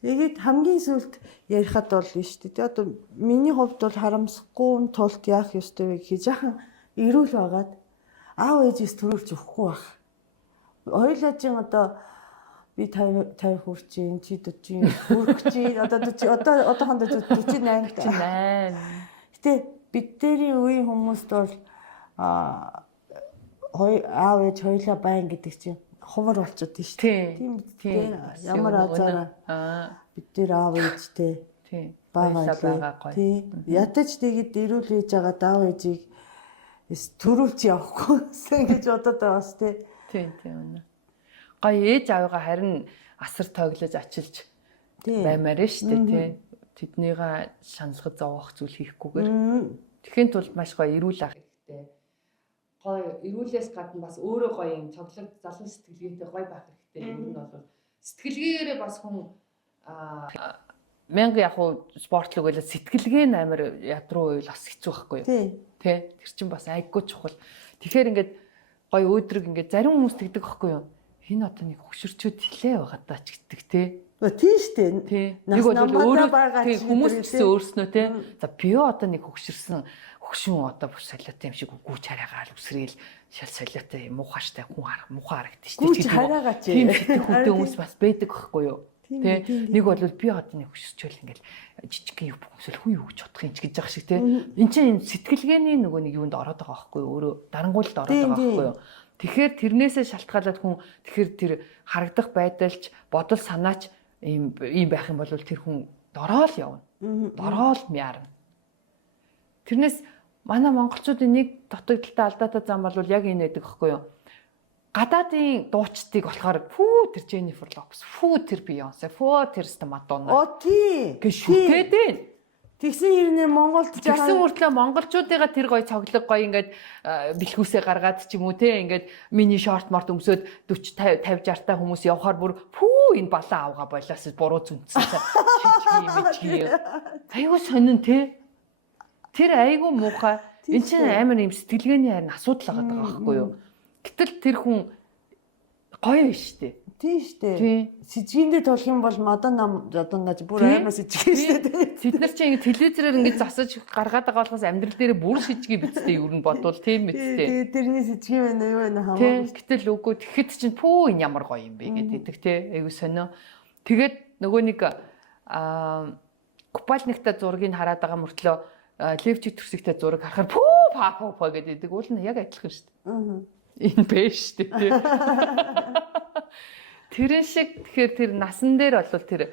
Тэгээд хамгийн сүүлд ярихад бол нь шүү дээ. Одоо миний хувьд бол харамсахгүй тулд яах ёстой вэ гэж яхан эрүүл байгаад аав ээжээс төрүүлж өгөхгүй байх. Хоёулаа чинь одоо би 50 хүрч जैन, чи 40 хүрч जैन. Одоохондоо 48 48. Гэтэ бидний үеийн хүмүүст бол аав ээж хоёулаа байн гэдэг чинь хувар болчиход тийм шүү дээ. Тийм ямар азараа бид нэр аав ээжтэй байгаа гоё. Ятаж тэгээд эрүүл ээж байгаа аав ээжийг төрүүлж явахгүй гэж бодоод байгаа бас тийм үнэ. Гоё ээж аавыгаа харин асар тоглож ачилж баймаар шүү дээ тий. Тэднийгээ шаналгаж зовоох зүйл хийхгүйгээр тэхийн тулд маш гоё эрүүл ах хэрэгтэй. Гоё эрүүлээс гадна бас өөрөө гоё юм цоглог залуу сэтгэлгээтэй гоё байх хэрэгтэй. Ер нь бол сэтгэлгээрээ бас хүн мянга яг уу спортлог байлаа сэтгэлгээ нь амар ядруу байвал бас хэцүү байхгүй юу? Тий. Тэр чинь бас айггүй чухал. Тэгэхээр ингээд гоё өөдрөг ингээд зарим хүмүүс тэгдэг байхгүй юу? Энэ одоо нэг хөшөрчүүд хэлээ байгаа даа ч гэдэг тий. Тийм шүү дээ. Нэг бол өөрөө хүмүүс гэсэн өөрснөө тий. За би одоо нэг хөгшөрсөн хөгшин одоо бүр солиотой юм шиг гүүж хараагаал үсрээл шал солиотой муухаштай хүн муухай харагдаж шүү дээ. Гүүж хараагаа чи. Тийм хөтөө хүмүүс бас байдаг байхгүй юу? Тий. Нэг бол би одоо нэг хөшөрчөөл ингээл жижиг юм хүмүүсэл хүн юу гэж бодох юм ч гэж байгаа шиг тий. Энд чинь сэтгэлгээний нөгөө нэг юунд ороод байгаа байхгүй юу? Өөрөө дарангуйлд ороод байгаа байхгүй юу? Тэгэхээр тэрнээсээ шалтгаалаад хүн тэгэхээр тэр харагдах байдалч бодол санаач ийм байх юм бол тэр хүн дороол явна. Дороол мяарна. Тэрнээс манай монголчуудын нэг дутагдaltaй алдаатай зам бол яг энэ байдаг байхгүй юу? Гадаадын дуучдыг болохоор фүү тэр Jennifer Lopez, фүү тэр Beyoncé, фүү тэр Madonna. Оо тий. Гэж шүтээд байна. Тэгсэн хэрнээ Монголд тэгсэн хүртлээ монголчуудыгаа тэр гоё цоглог гоё ингээд бэлхүүсээ гаргаад ч юм уу те ингээд мини шорт морт өмсөд 40 50 60 та хүмүүс явхаар бүр фүү энэ балаа авгаа болоос буруу зүнцсэн чичги. Айгуу сонин те. Тэр айгуу муухай. Энд чинь амар юм сэтгэлгээний харин асуудал байгаа байхгүй юу? Гэтэл тэр хүн гоё биш те. Тийм штэ. Сэжгийндээ толох юм бол Мадонна бүр амар сэжиг штэ. Тэд нар чинь телевизээр ингэж засаж гаргаад байгаа болохоос амьдрал дээр бүр сэжиг бицтэй юу нь бодвол тийм мэдтэй. Тэрний сэжиг байна юу байна хамаагүй. Гэтэл үгүй тэгэхэд чинь пүү энэ ямар гоё юм бэ гэдэг те. Айгу сонио. Тэгээд нөгөө нэг купальникта зургийг хараад байгаа мөртлөө левчик төрсөгтэй зураг харахаар пүү паа гэдэг. Уул нь яг адилхан штэ. Энэ биш штэ. Тэрэн шиг тэгэхээр тэр насан дээр бол тэр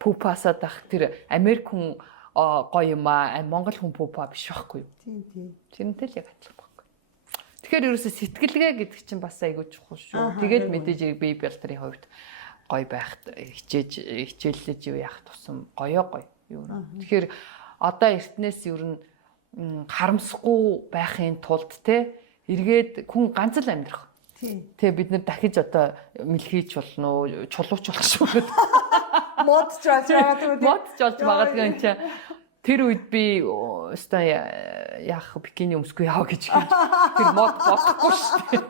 пупасаад ах тэр Америк хүн гоё юм аа Монгол хүн пупа биш байхгүй юу? Тийм. Тэрнтэй л яг адилхан байхгүй. Тэгэхээр ерөөсө сэтгэлгээ гэдэг чинь бас айгүй чухал шүү. Тэгээд мэдээж бие бэлтрийн хувьд гоё байхад хичээллэж юу яах тусам гоё юу. Тэгэхээр одоо эртнээс ер нь харамсахгүй байхын тулд те эргээд хүн ганц л амьдрах. Тэгээ бид нэр дахиж одоо мэлхийч болно уу, чулууч болох шүү. Модч болж магадгүй юм чи. Тэр үед би өстой яах бикини өмсгүй яа гэж тэр мод болохгүй шүү.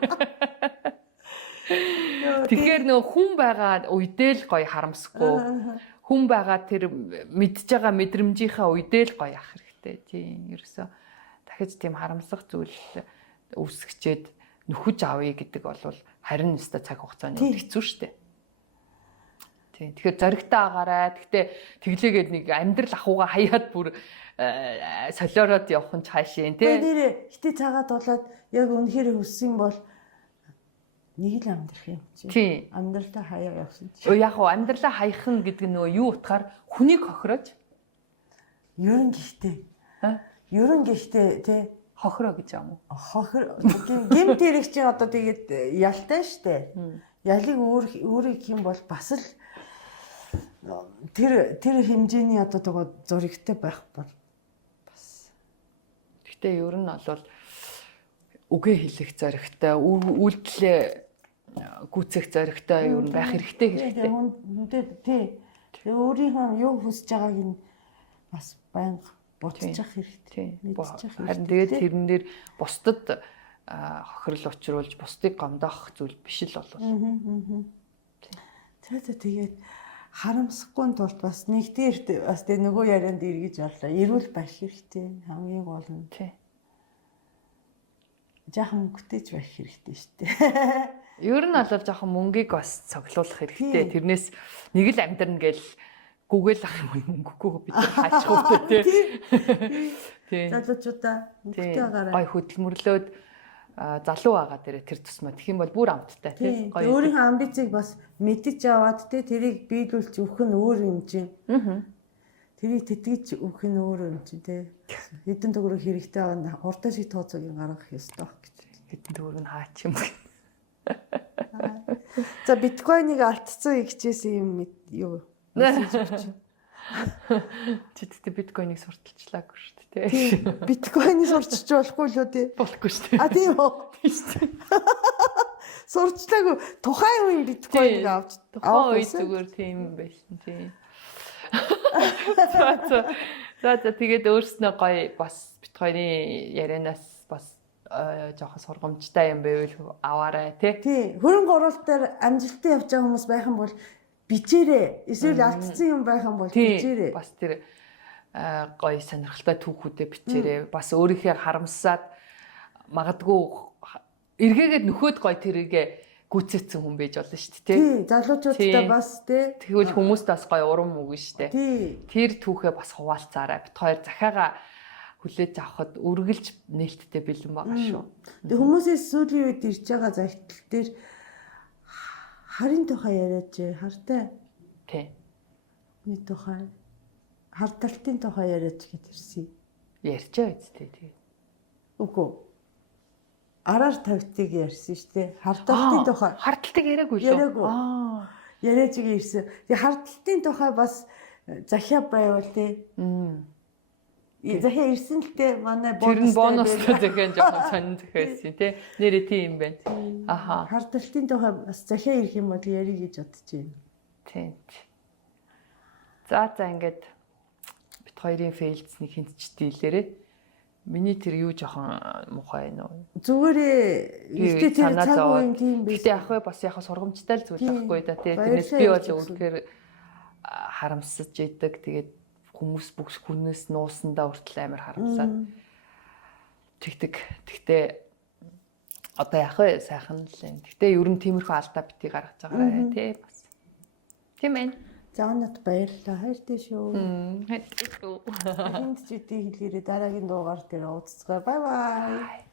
Тэгэхээр нөө хүн байгаа үедээ л гоё харамсахгүй. хүн байгаа тэр мэдж байгаа мэдрэмжийнхаа үедээ л гоё ах хэрэгтэй. Тийм. Ерөөсөө дахиж тийм харамсах зүйл үүсгчээд нөхөж авъя гэдэг бол харин өстой цаг хугацааны хэцүү шттэ. Тийм. Тэгэхээр зоригтой агаарай. Гэхдээ тэглээгээд нэг амьдрал ахуйгаа хаяад бүр солиороод явах нь цаашаа тий. Тэр хитэ цагаад болоод яг үнэхээр хүссэн бол нэг л амьдрах юм чи. Тийм. Амьдралаа хаяа явсан чи. Яг уу амьдралаа хаях нь гэдэг нөгөө юу утгаар хүнийг хохирож ерөн гэхдээ тий хохироо гэж юм уу? Хохир гэмт хэрэгч чинь одоо тэгээд ялтай штэ. Ялыг өөрийг хэм бол бас л тэр хэмжээний одоо тэгээ зуригтай байх бол бас. Гэхдээ ер нь бол үгээ хэлэх зоригтой, үйлдэлээ гүйцэх зоригтой ер нь байх хэрэгтэй. Тий. Тэгээ өөрийнхөө юу хүсэж байгааг нь бас байнга бодчих хэрэгтэй. Харин тэгээд тэрэн дээр бусдад хохирол учруулж бусдыг гомдоох зүйл биш л болов. Тэгээд харамсахгүй тулд бас нэгдэрт бас тэг нөгөө ярианд эргэж орлоо. Эрүүл байх хэрэгтэй. Хамгийн гол нь. Жаахан мөнгөтэйч байх хэрэгтэй шүү дээ. Ер нь бол жоохон мөнгийг бас цоглуулах хэрэгтэй. Тэрнээс нэг л амьдрна гэл гүгэл ах юм мөнгөгүй бид хаачих үстэй тий. Залуучуудаа мөнгөтэй байгаарай. Гой хөдөлмөрлөөд залуу байгаа дээрээ тэр тусмаа тэгэх юм бол бүр амттай тий. Гой өөрийнхөө амбицыг бас мэдэж аваад тий тэрийг биелүүлж өгөх нь өөр юм чинь. Тэрийг тэтгэж өгөх нь өөр юм чинь тий. Хэдэн төгрөг хэрэгтэй байгаа урдаа шиг тооцоог гаргах ёстой гэж. Хэдэн төгрөг нь хаач юм. За биткойныг алдсан ихчээсэн юм юу? Чидтэй биткойныг сурталчлаагүй шүү дээ тий. Биткойныг сурчиж болохгүй л үү тий. Болохгүй шүү дээ. Тийм үү. Сурчлаагүй тухайн үеийн биткойныг авч тухайн үе зүгээр тийм байсан тий. За тэгээд өөрснөө гоё бас биткойны ярианаас бас жоохон сургамжтай юм байвал аваарай тий. Хөрөнгө оруулалт дээр амжилттай явж байгаа хүмүүс байх юм бол бичээрэй. Эсвэл алдсан юм байх юм бол бичээрэй. Бас тэр гоё сонирхолтой түүхүүдэд бичээрэй. Бас өөрийнхөө харамсаад магадгүй эргээгээд нөхөд гоё тэрийгэ гүцээсэн хүн байж болно шүү дээ тий. Залуучуудтай бас тий. Тэгвэл хүмүүст бас гоё урам өгнө шүү дээ. Тэр түүхээ бас хуваалцаарай. Бид хоёр захиагаа хүлээж авахд үргэлж нээлттэй бэлэн байгаа шүү. Тэг хүмүүсээс сүүлийн үед ирж байгаа загтал дээр харын тухай яриач хартай. Тий. Нэг тухай хардталтын тухай яриач гэд ирсэн. Ярьчаа үстэй тий. Үгүй. Араар тавьтыг ярьсан шүү дээ. Хардталтын тухай. Хардталтыг яриаггүй шүү. Яриач ирсэн. Тэгээ хардталтын тухай бас захиа байвал тий. Захиа ирсэн л дээ манай бонустай захиан жоохон сонин захиасан тий. Нэрээ тийм юм байна. Аха. Хардталтын тухай бас захиа ирэх юм бол ярих гэж бодож байна. Тийм. За ингээд бит хоёрын фейлдсний хинт ч дийлээрээ. Миний тэр юу жоохон муухай байна уу? Зүгээрээ ихтэй тэр цаг үеийн тийм биш. Гэтэ ах вэ бас яг сургамжтай л зүйл байхгүй да тий. Тэрнээс би бол өөрөөр харамсаж идэг. Тэгээд хүмүүс бүгс хүнээс нуусандаа хүртэл амар харамсаад тэгдэг. Тэгтээ одоо яах вэ? Сайхан л юм. Гэтэ ер нь тиймэрхүү алдаа битгий гаргаж байгаарай тий бас. Тийм ээ. За өнөд баярлалаа. Хайртай шүү. Хайртай шүү. Энд ч үдий хэлгээрээ дараагийн дугаар дээр уулзцгаая. Бай бай.